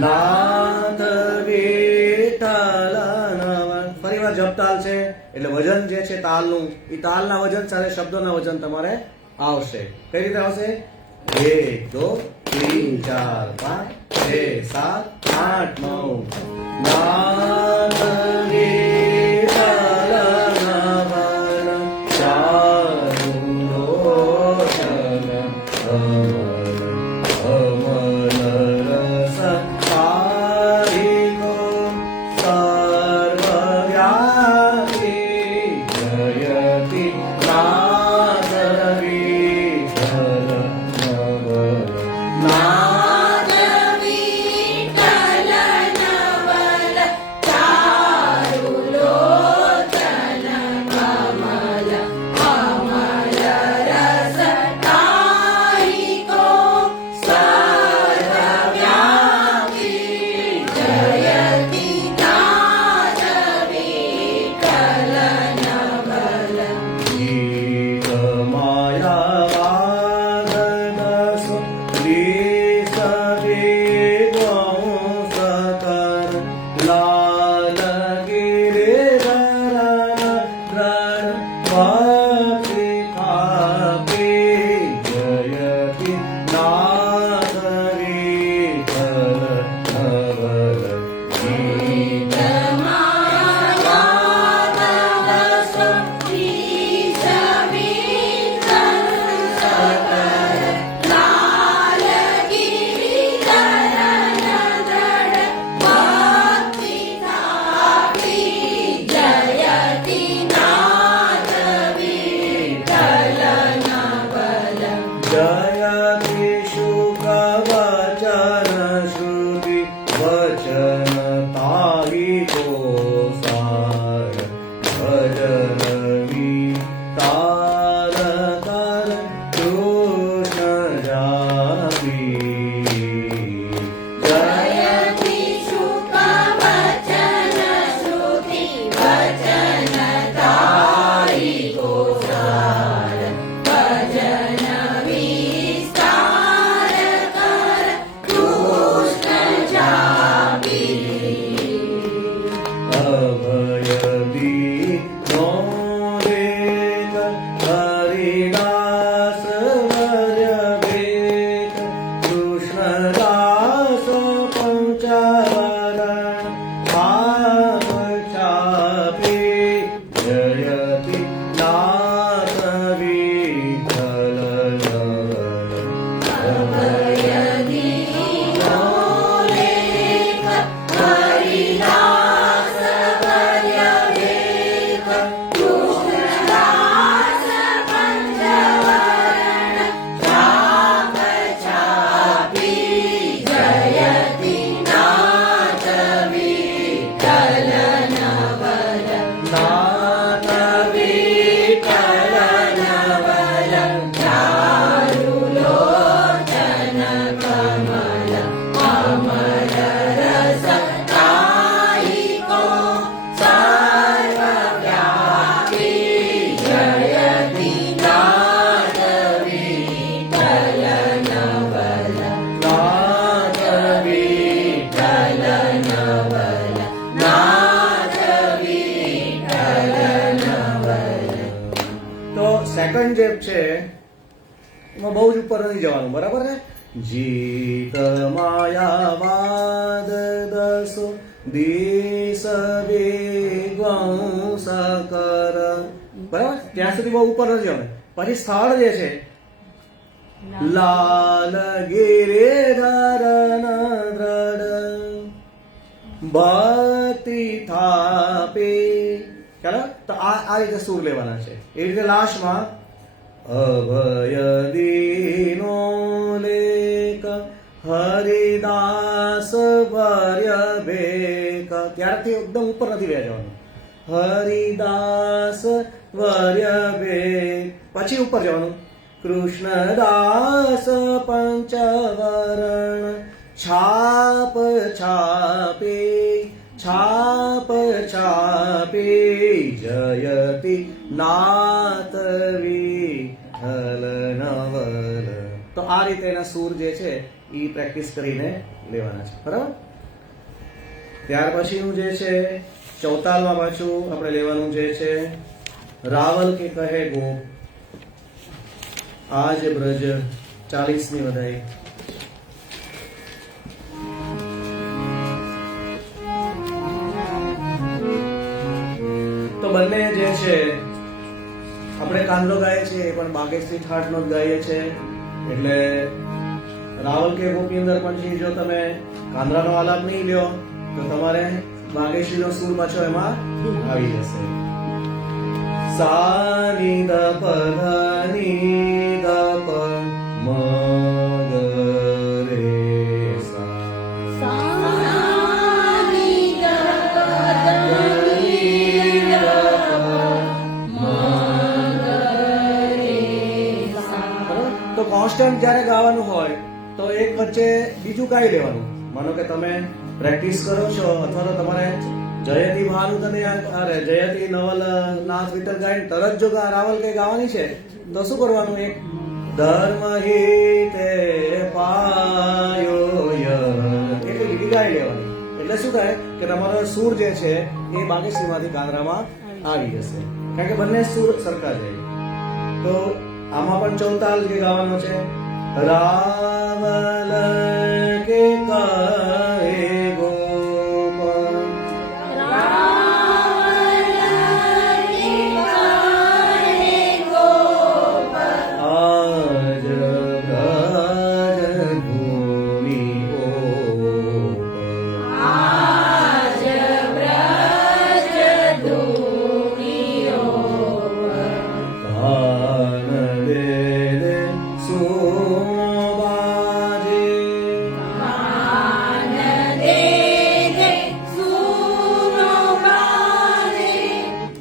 નાથ વિઠ્ઠલ નવલ ફરીવાર જપતાલ છે એટલે વજન જે છે તાલનું એ તાલના વજન સાથે શબ્દોના વજન તમારે આવશે કઈ રીતે આવશે 1 2 3 4 5 6 7 8 9 નાથ વિઠ્ઠલ નવલ ચારુલોચન અમલ અમલ રસ કારિકો સર્વવ્યાપી જયતિ નાથ વિઠ્ઠલ નવલ નાથ વિઠ્ઠલ નવલ ચારુલોચન કમલ અમલ રસ તારિકો સર્વવ્યાપી જયતિ નાથ વિઠ્ઠલ નવલ ગીત માયાવાદસ વિસવિદ્વંસકર લાલ ગિરિધરન દ્રણ ભક્તિ ખાપી જયતિ નાથ વિઠ્ઠલ નવલ ગીત જયતિ શુક વચન શ્રુતિ વચન તારી ગોસાર ભજન વિતાર કર કૃષ્ણ જાપી જયતિ શુક વચન શ્રુતિ વચન તારી ગોસાર ભજન વિસ્તાર જે છે એમાં બહુ જ ઉપર નથી જવાનું, બરાબર ને? જીત માયાવાદ દસો દિશ વિદ્વાંસ કર, બરાબર? ત્યાં સુધી બહુ ઉપર નથી જવાનું. પછી સ્થળ જે છે લાલ ગિરિધર દ્રઢ ભક્તિ થાપી, ચાલો તો આ રીતે સૂર લેવાના છે. એ રીતે લાસ્ટમાં અભય દીનો લેક હરિદાસ વર્ય બેક, ત્યારથી એકદમ ઉપર નથી રહ્યા જવાનું. હરિદાસ વર્ય બેક, પછી ઉપર જવાનું. કૃષ્ણદાસ પંચવરણ છાપ છાપી, છાપ છાપી જયતિ નાથ વિઠ્ઠલ નવલ. તો આ રીતે એના સૂર જે છે એ પ્રેક્ટિસ કરીને લેવાના છે, બરાબર? ત્યાર પછીનું જે છે ચૌતાલમાં પાછું આપણે લેવાનું જે છે રાવલ કે કહે ગોપ, આજ બ્રજ 40ની વધાઈ. તો બંને જે છે આપણે કાંદલો ગાઈએ છીએ એ પણ બાગેશ્રી ઠાઠનો જ ગાઈએ છીએ. એટલે રાવલ કે ગોપની અંદર પણ જો તમે કાંદરાનો આલાપ નહીં લ્યો તો તમારે બાગેશ્રીનો સૂર પાછો એમાં આવી જશે. સાની દ પ ધ ની દ પ મ ગ રે સા. તો કોન્સ્ટન્ટ જ્યારે ગાવાનું હોય તો એક વચ્ચે બીજું ગાઈ લેવાનું. માનો કે તમે પ્રેક્ટિસ કરો છો અથવા તો તમારે જયતી ભાનુત અને અરે જયતી નવલ નાથ વિઠ્ઠલ ગાઈને તરત જો રાવલ કે ગાવાની છે તો શું કરવાનું? એક ધર્મ હિતે પાયો એટલી લીટી ગાઈ લેવાની. એટલે શું થાય કે તમારો સૂર જે છે એ બાગેશ્રીમાંથી કાંદરામાં આવી જશે, કારણ કે બંને સૂર સરખા જાય. તો આમાં પણ ચૌતાલ જે ગાવાનો છે રાવલ કે કહે ગોપ, આજ બ્રજ ભૂમિ ઓપ, કાન દે દે સુનો બાજે,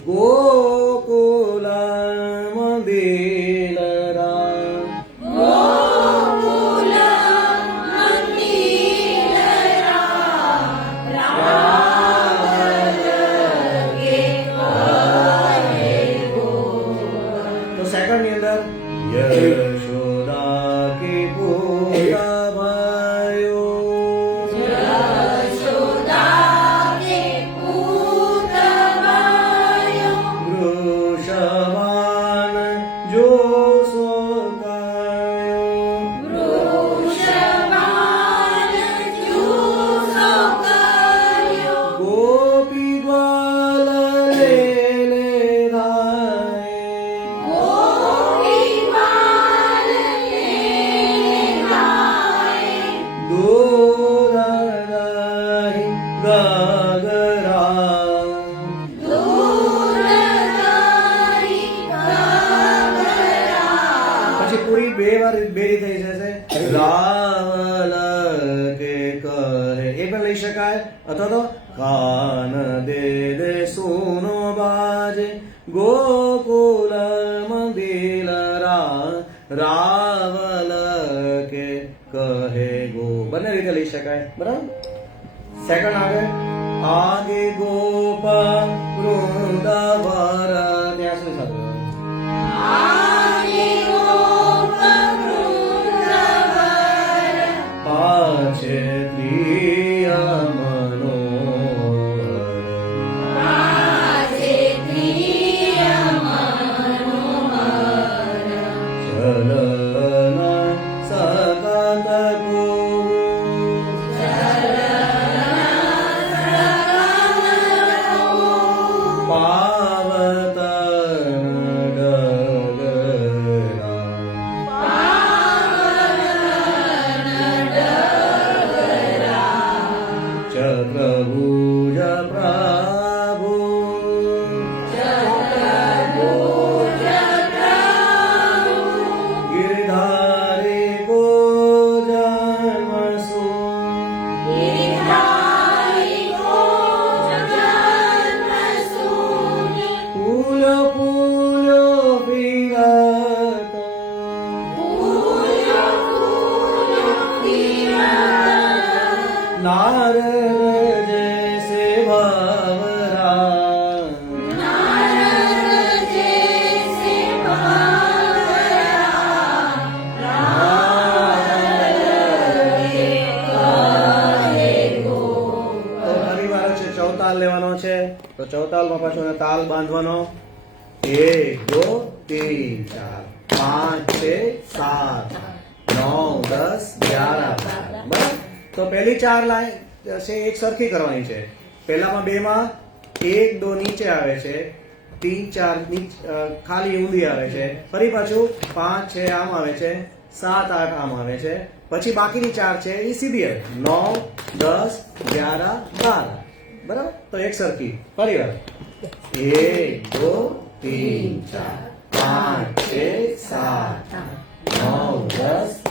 ગોકુલ મંદિર રામ, તો સેકન્ડ ની અંદર યશોદા કી પૂરા ભાયો, વૃષભાન જો સોકાયો, ગોપી ગ્વાલ લે લે ધાય, દોરાઈ ગાગરા, પછી પૂરી બે રીતે થઈ જશે. રાવલ કે કહે એ પણ લઈ શકાય, અથવા તો કાન દે દે સુનો બાજે ગોકુલ મંદિર રાવલ કે કહે ગો, બંને રીતે લઈ શકાય, બરાબર? સેકન્ડ આવે આગે ગોપ વૃંદાવર, ત્યાં સુધી સાથે પાછે પ્રિય મનોહર, તો ચૌતાલમાં પાછો એને તાલ બાંધવાનો 1 2 3 4 5 6 7 9 10 11 બરાબર. તો પહેલી 4 લાઈન છે એક સરખી કરવાની છે. પહેલામાં 2 માં 1 2 નીચે આવે છે, 3 4 ખાલી ઊંધી આવે છે, ફરી પાછું 5 6 આમ આવે છે, 7 8 આમ આવે છે, પછી બાકીની 4 છે એ સીધી આવે 9 10 11 12 બરાબર. તો એક સરખી ફરી વાર 1 2 3 4 5 6 7 9 10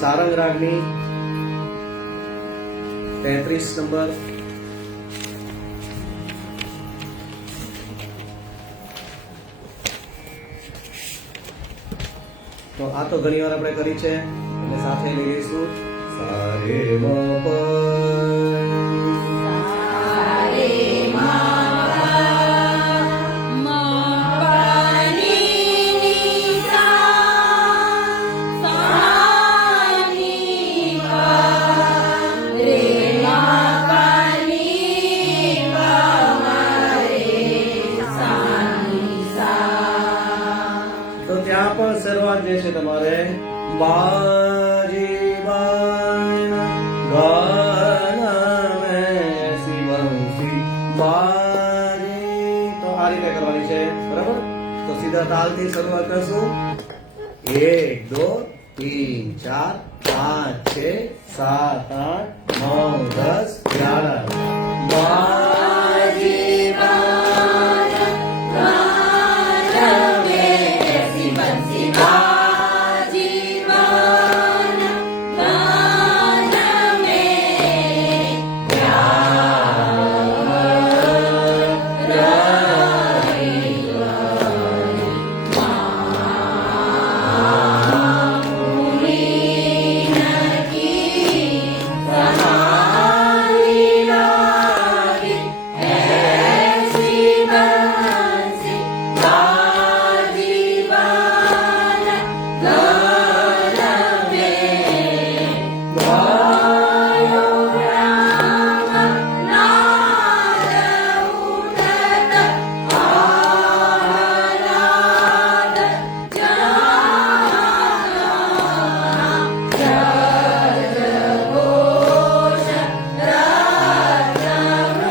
સારંગ રાગની 33 નંબર. તો આ તો ઘણી વાર આપણે કરી છે એટલે સાથે લઈ લઈશું. સારે મ પ તો ત્યાં પણ શરૂઆત જે છે તમારે બાજી બાન ગાન મેં એસી બંસી બાજી. તો આ રીતે કરવાની છે, બરાબર? તો સીધા તાલથી શરૂઆત કરશું. 1 2 3 4 5 6 7 8 9 10 11 બાજી બાન ગાન મેં એસી બંસી બાજી બાન ગાન મેં રામ રાઈ મામુની નકી સહારી લાગી એસી બંસી બાજી બાન ગાન મેં ગાયો રામ નાદ ઉઠત આહલાદ જગઘોષ રત્નવૃંદ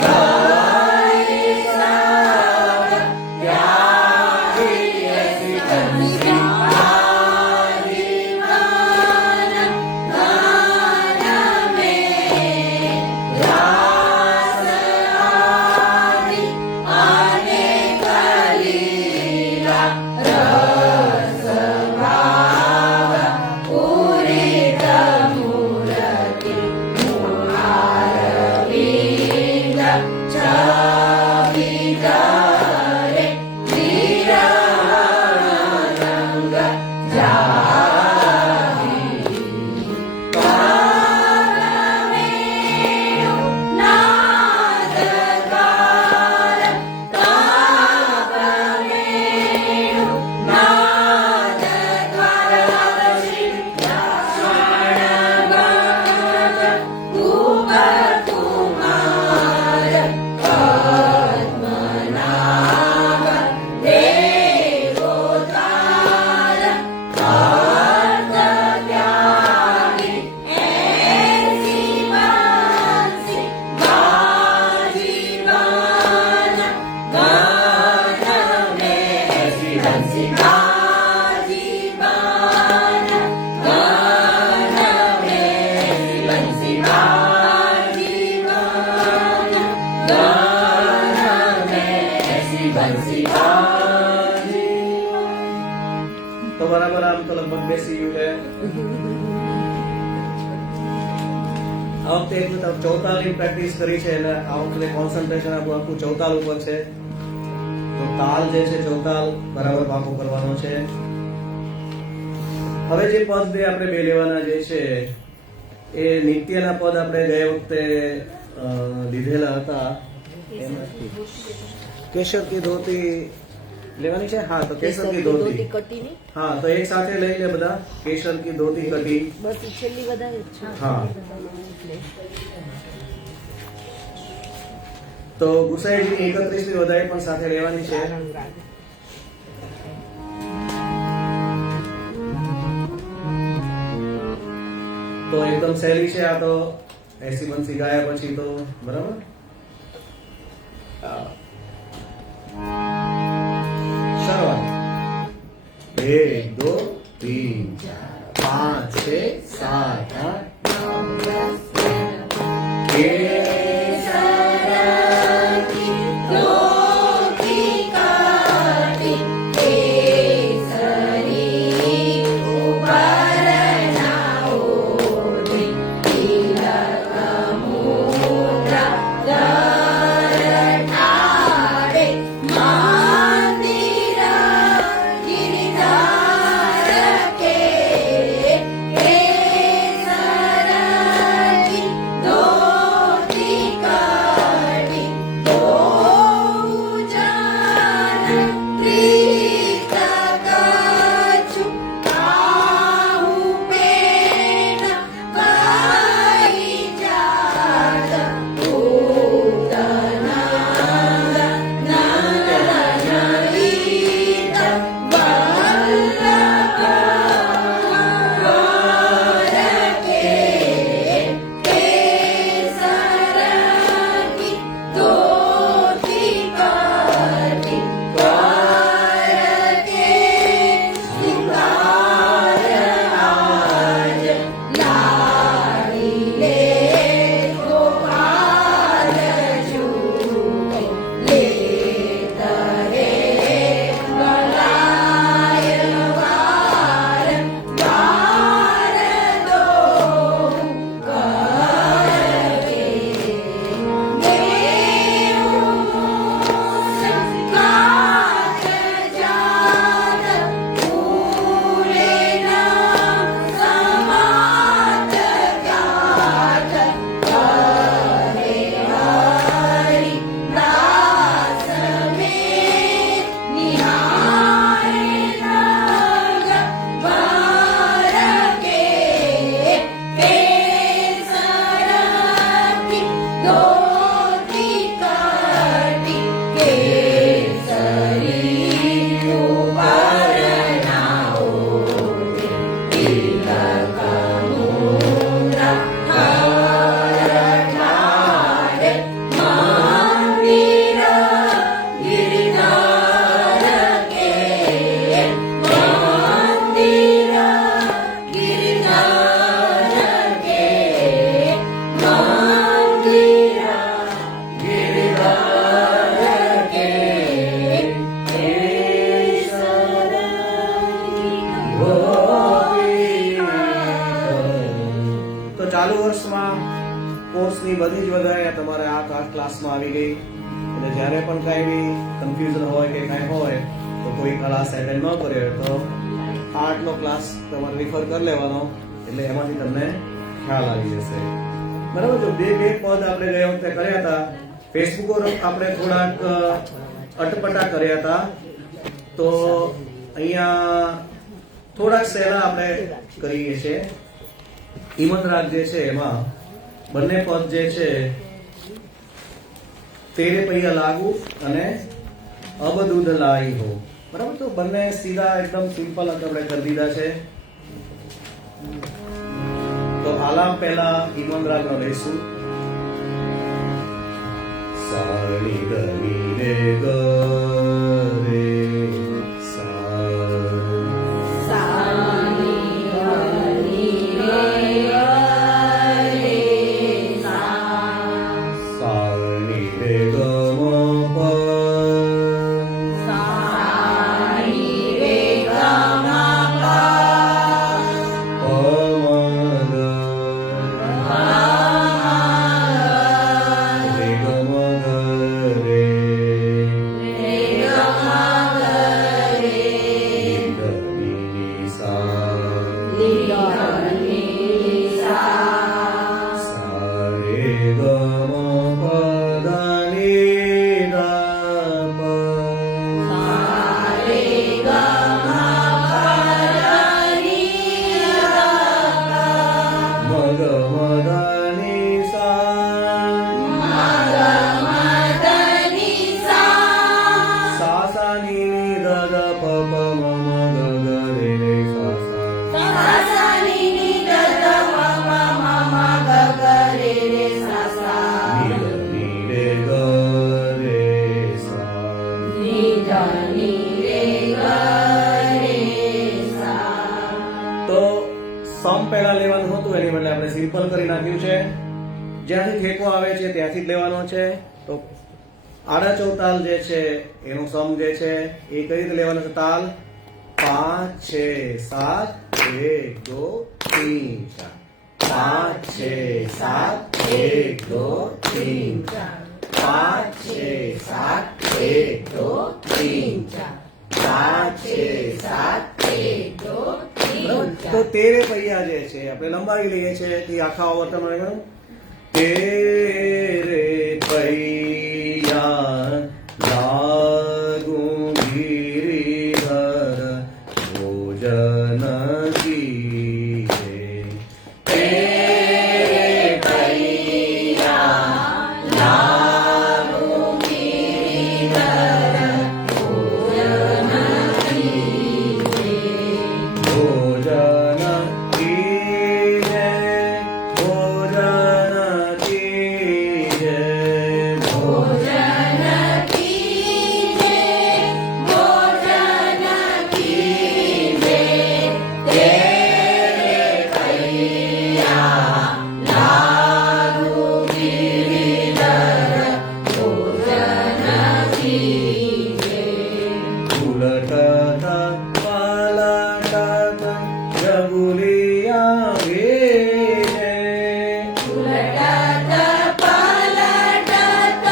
ગાય સબ ત્યાગી એસી બંસી બાજી બાન ગાન મેં રાસ આદિ અનેક લીલા રસ ભાવ પૂરિત મૂર્તિ મુહારવિંદ છબી કરે વિરંગ જાહી કારમેણુ નાદકાર કારમેણુ નાદકાર શિક્ષણગત કુમાર પદ્મનાભ દેવોતાર અર્ધ ત્યાગી એસી બંસી બાજી બાન ગાન મેં એસી બંસી બાજી બાન ગાન મેં એસી બંસી બાજી બાન ગાન મેં એસી બંસી બાજી. તો બરાબર આમ તો લગભગ બેસી ગયું છે. આ વખતે એટલું તો ચૌતાલની પ્રેક્ટિસ કરી છે એટલે આ વખતે કોન્સન્ટ્રેશન આપણું આખું ચૌતાલ ઉપર છે. તો તાલ જે છે ચૌતાલ બરાબર પાકો કરવાનો છે. હવે જે પદ બે આપણે બે લેવાના જે છે એ નિત્યના પદ આપણે ગયા વખતે લીધેલા હતા. એમાંથી કેશર કી ધોતી લેવાની છે. હા, તો કેશર કી ધોતી. કટીની હા, તો એક સાથે લઈ લે બધા. કેશર કી ધોતી કટી. બસ ઈ છેલ્લી વધારે જ છે. હા. તો ગુસાઈજીની 31મી વધારે પણ સાથે લેવાની છે. તો એકદમ સહેલી છે આ તો. એસી બંસી ગાયા પછી તો બરાબર. શરૂઆત 1 2 3 4 5 6 7 8 કેસરકી ધોતી કટી કેસરી ઉપર કોર્સની બધી જ વધારે તમારે આ ક્લાસમાં આવી ગઈ. એટલે જ્યારે પણ કાંઈ બી કન્ફ્યુઝન હોય કે કાંઈ હોય તો કોઈ ક્લાસ એટેન્ડ ન કર્યો હોય તો આર્ટનો ક્લાસ તમારે રિફર કરી લેવાનો, એટલે એમાંથી તમને ખ્યાલ આવી જશે. બરાબર. જો બે પદ આપણે ગયા વખતે કર્યા હતા, ફેસબુક પર આપણે થોડાક અટપટા કર્યા હતા, તો અહીંયા થોડાક સહેલા આપણે કરીએ છીએ. ઈમંદરાગ જે છે એમાં બંને પદ જે છે તેરે પૈયા લાગુ અને અબ દૂધ લાઈ હો. બરાબર. તો બંને સીધા એકદમ સિમ્પલ આપણે કરી દીધા છે. તો આલાપ પહેલા ઈમંદરાગ નો લઈશું. સાની ગની રે ગ રે સા સાની રે ગ મ પ સમ પહેલા લેવાનું હતું, એની બદલે આપણે સિમ્પલ કરી નાખ્યું છે. જ્યાંથી ઠેકો આવે છે ત્યાંથી જ લેવાનો છે. તો આડા ચૌતાલ જે છે એનો સમ જે છે એ કઈ રીતે લેવાનો છે? તાલ 5 6 7 1 2 3 4 5 6 7 1 2 3 4 5 6 7 1 2 3 4 5 6 7 1 2 તો તેરે પૈયા જે છે આપણે લંબાવી લઈએ છીએ કે આખા આવર્તન તેરે પૈયા લાગુ ગિરિધર ભોજન કીજે. તેરે પૈયા લાગુ ગિરિધર ભોજન કીજે. ભોજન કીજે ભોજન કીજે ભોજન કીજે ભોજન કીજે. તેરે પૈયા લાગુ ગિરિધર ભોજન કીજે. ઉલટત પાલટત જગુલિયા ભેજે. ઉલટત પલટત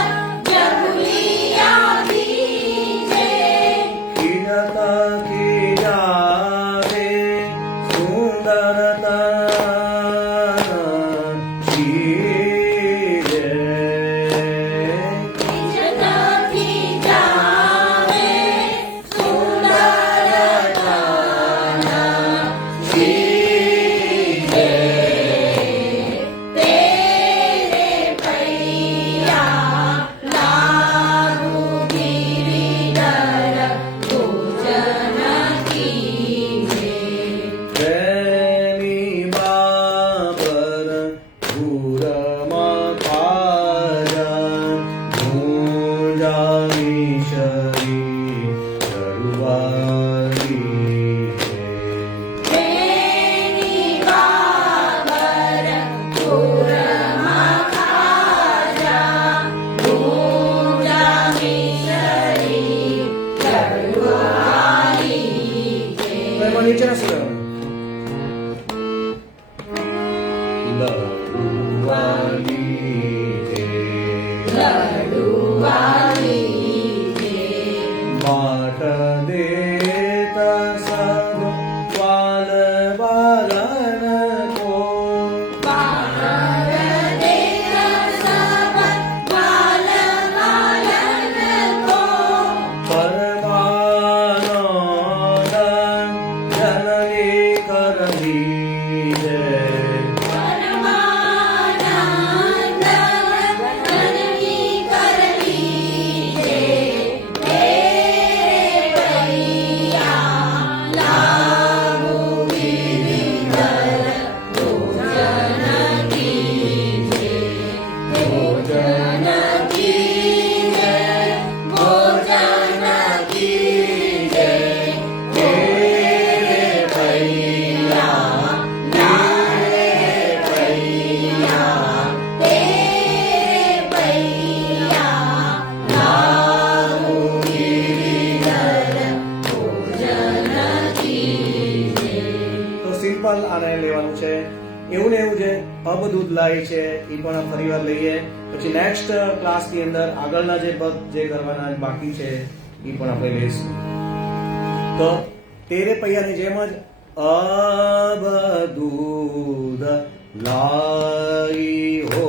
જગુલિયા બીજે. ખીજત ખીજાવે સુંદરતા ખીજે. ખીજત ખીજાવે સુંદરતાના ખીજે. તેરે પૈયા લાગુ ગિરિધર ભોજન કીજે. તેની को परमानंद जननी कर दीजे સિમ્પલ આને લેવાનું છે એવું ને એવું છે અબ દૂધ લાય છે એ પણ ફરીવાર લઈએ પછી નેક્સ્ટ ક્લાસ ની અંદર આગળના જે પદ જે કરવાના બાકી છે એ પણ આપણે લઈશું તો તેરે પૈયાની જેમ જ અબ દૂધ લાઈ હો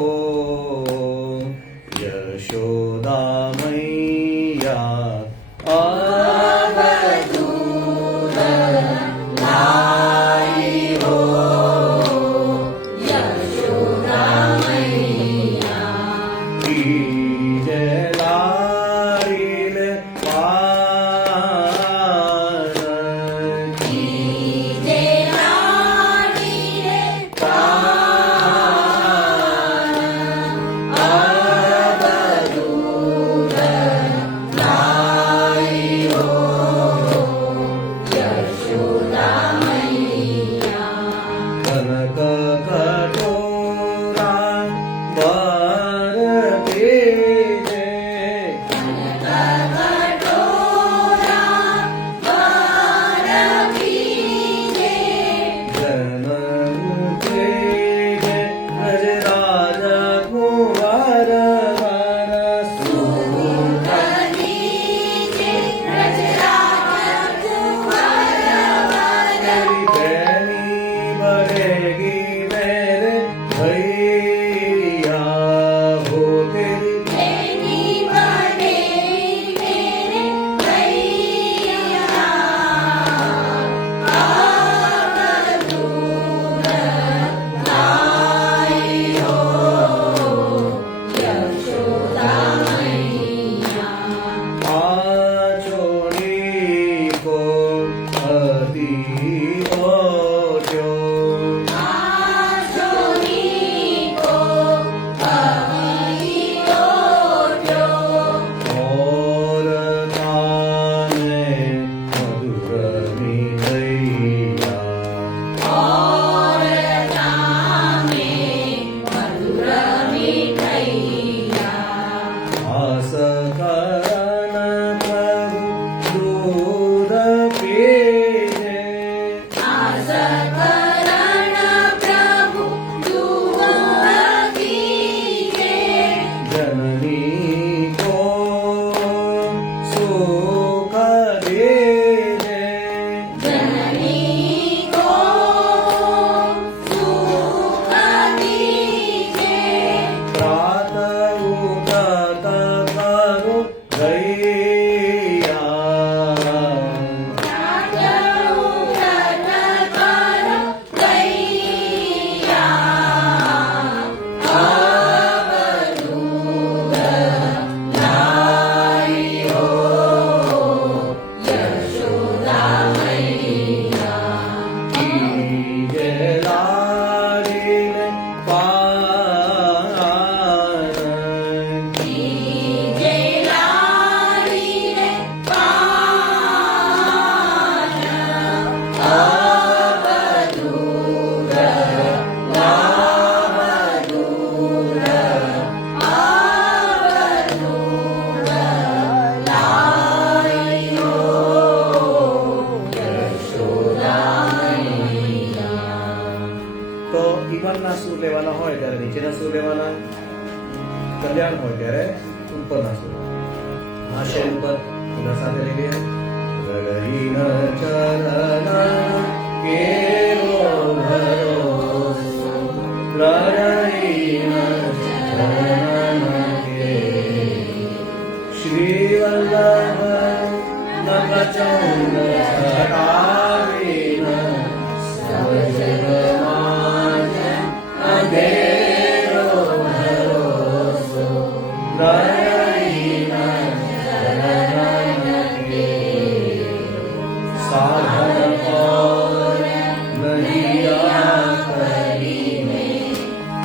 યશોદા મૈયા અબ દૂધ લાઈ હો યશોદા મૈયા कीजे लाडील पालन कीजे लाडील पालन अब दूध लाई हो यशोदा मैया कनक कटोरा बर तेजे जनन तेजे गजराज कुंवर वर तेरी बेनी बढ़ेगी मेरे भैया हो तेरी आचोनी को अति ओट्यो और ताने मधुर मिलैया आस करन प्रभु दूध पीजे जननी को सुख दीजे प्रातः उदत करो गैया कीजे लाडील पालन તો ઈવનના સૂર લેવાના હોય ત્યારે નીચેના સૂર લેવાના કલ્યાણ હોય ત્યારે ઉપરના સૂર આ શેર ઉપર એના સાથે લઈ લઈએ ગગરીન ચરણ કેરો ભરો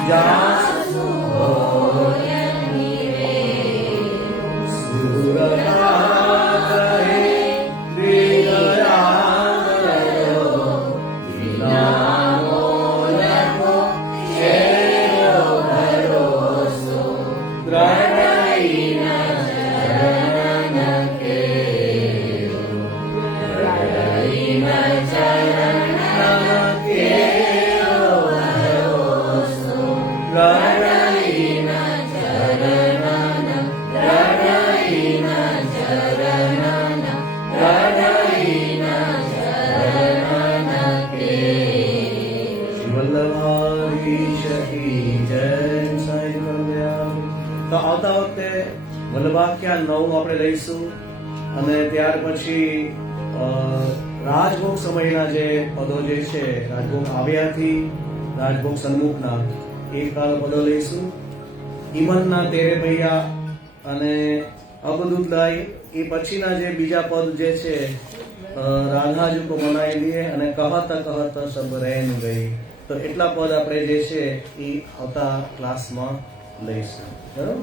જાસુ હોય સુરતા કહે હૃદયાંગરો વિનામો લખો છેલ્લો ભરોસો દ્રઢઈના ચરણ કે દ્રઢઈના ચરણ કે ભરોસો દ્રઢઈના ચરણ દ્રઢઈના ચરણ દ્રઢઈના ચરણ કે વલ્લભાધીશ કી જય સાઈ કલ્યાણ. તો આવતા વખતે વલ્લભાખ્યાન 9 આપણે લઈશું અને ત્યાર પછી રાજભોગ સમયના જે પદો જે છે રાજભોગ આવ્યાથી રાજભોગ સન્મુખના એ કાળ પદો લઈશું. ઈમનના તેરે ભૈયા અને અબદુત લાઈ એ પછીના જે બીજા પદ જે છે રાધાજી કો મનાઈ લીએ અને કહત કહત સબ રહેન ગઈ. તો એટલા પદ આપણે જે છે એ આવતા ક્લાસમાં લઈશું. બરાબર.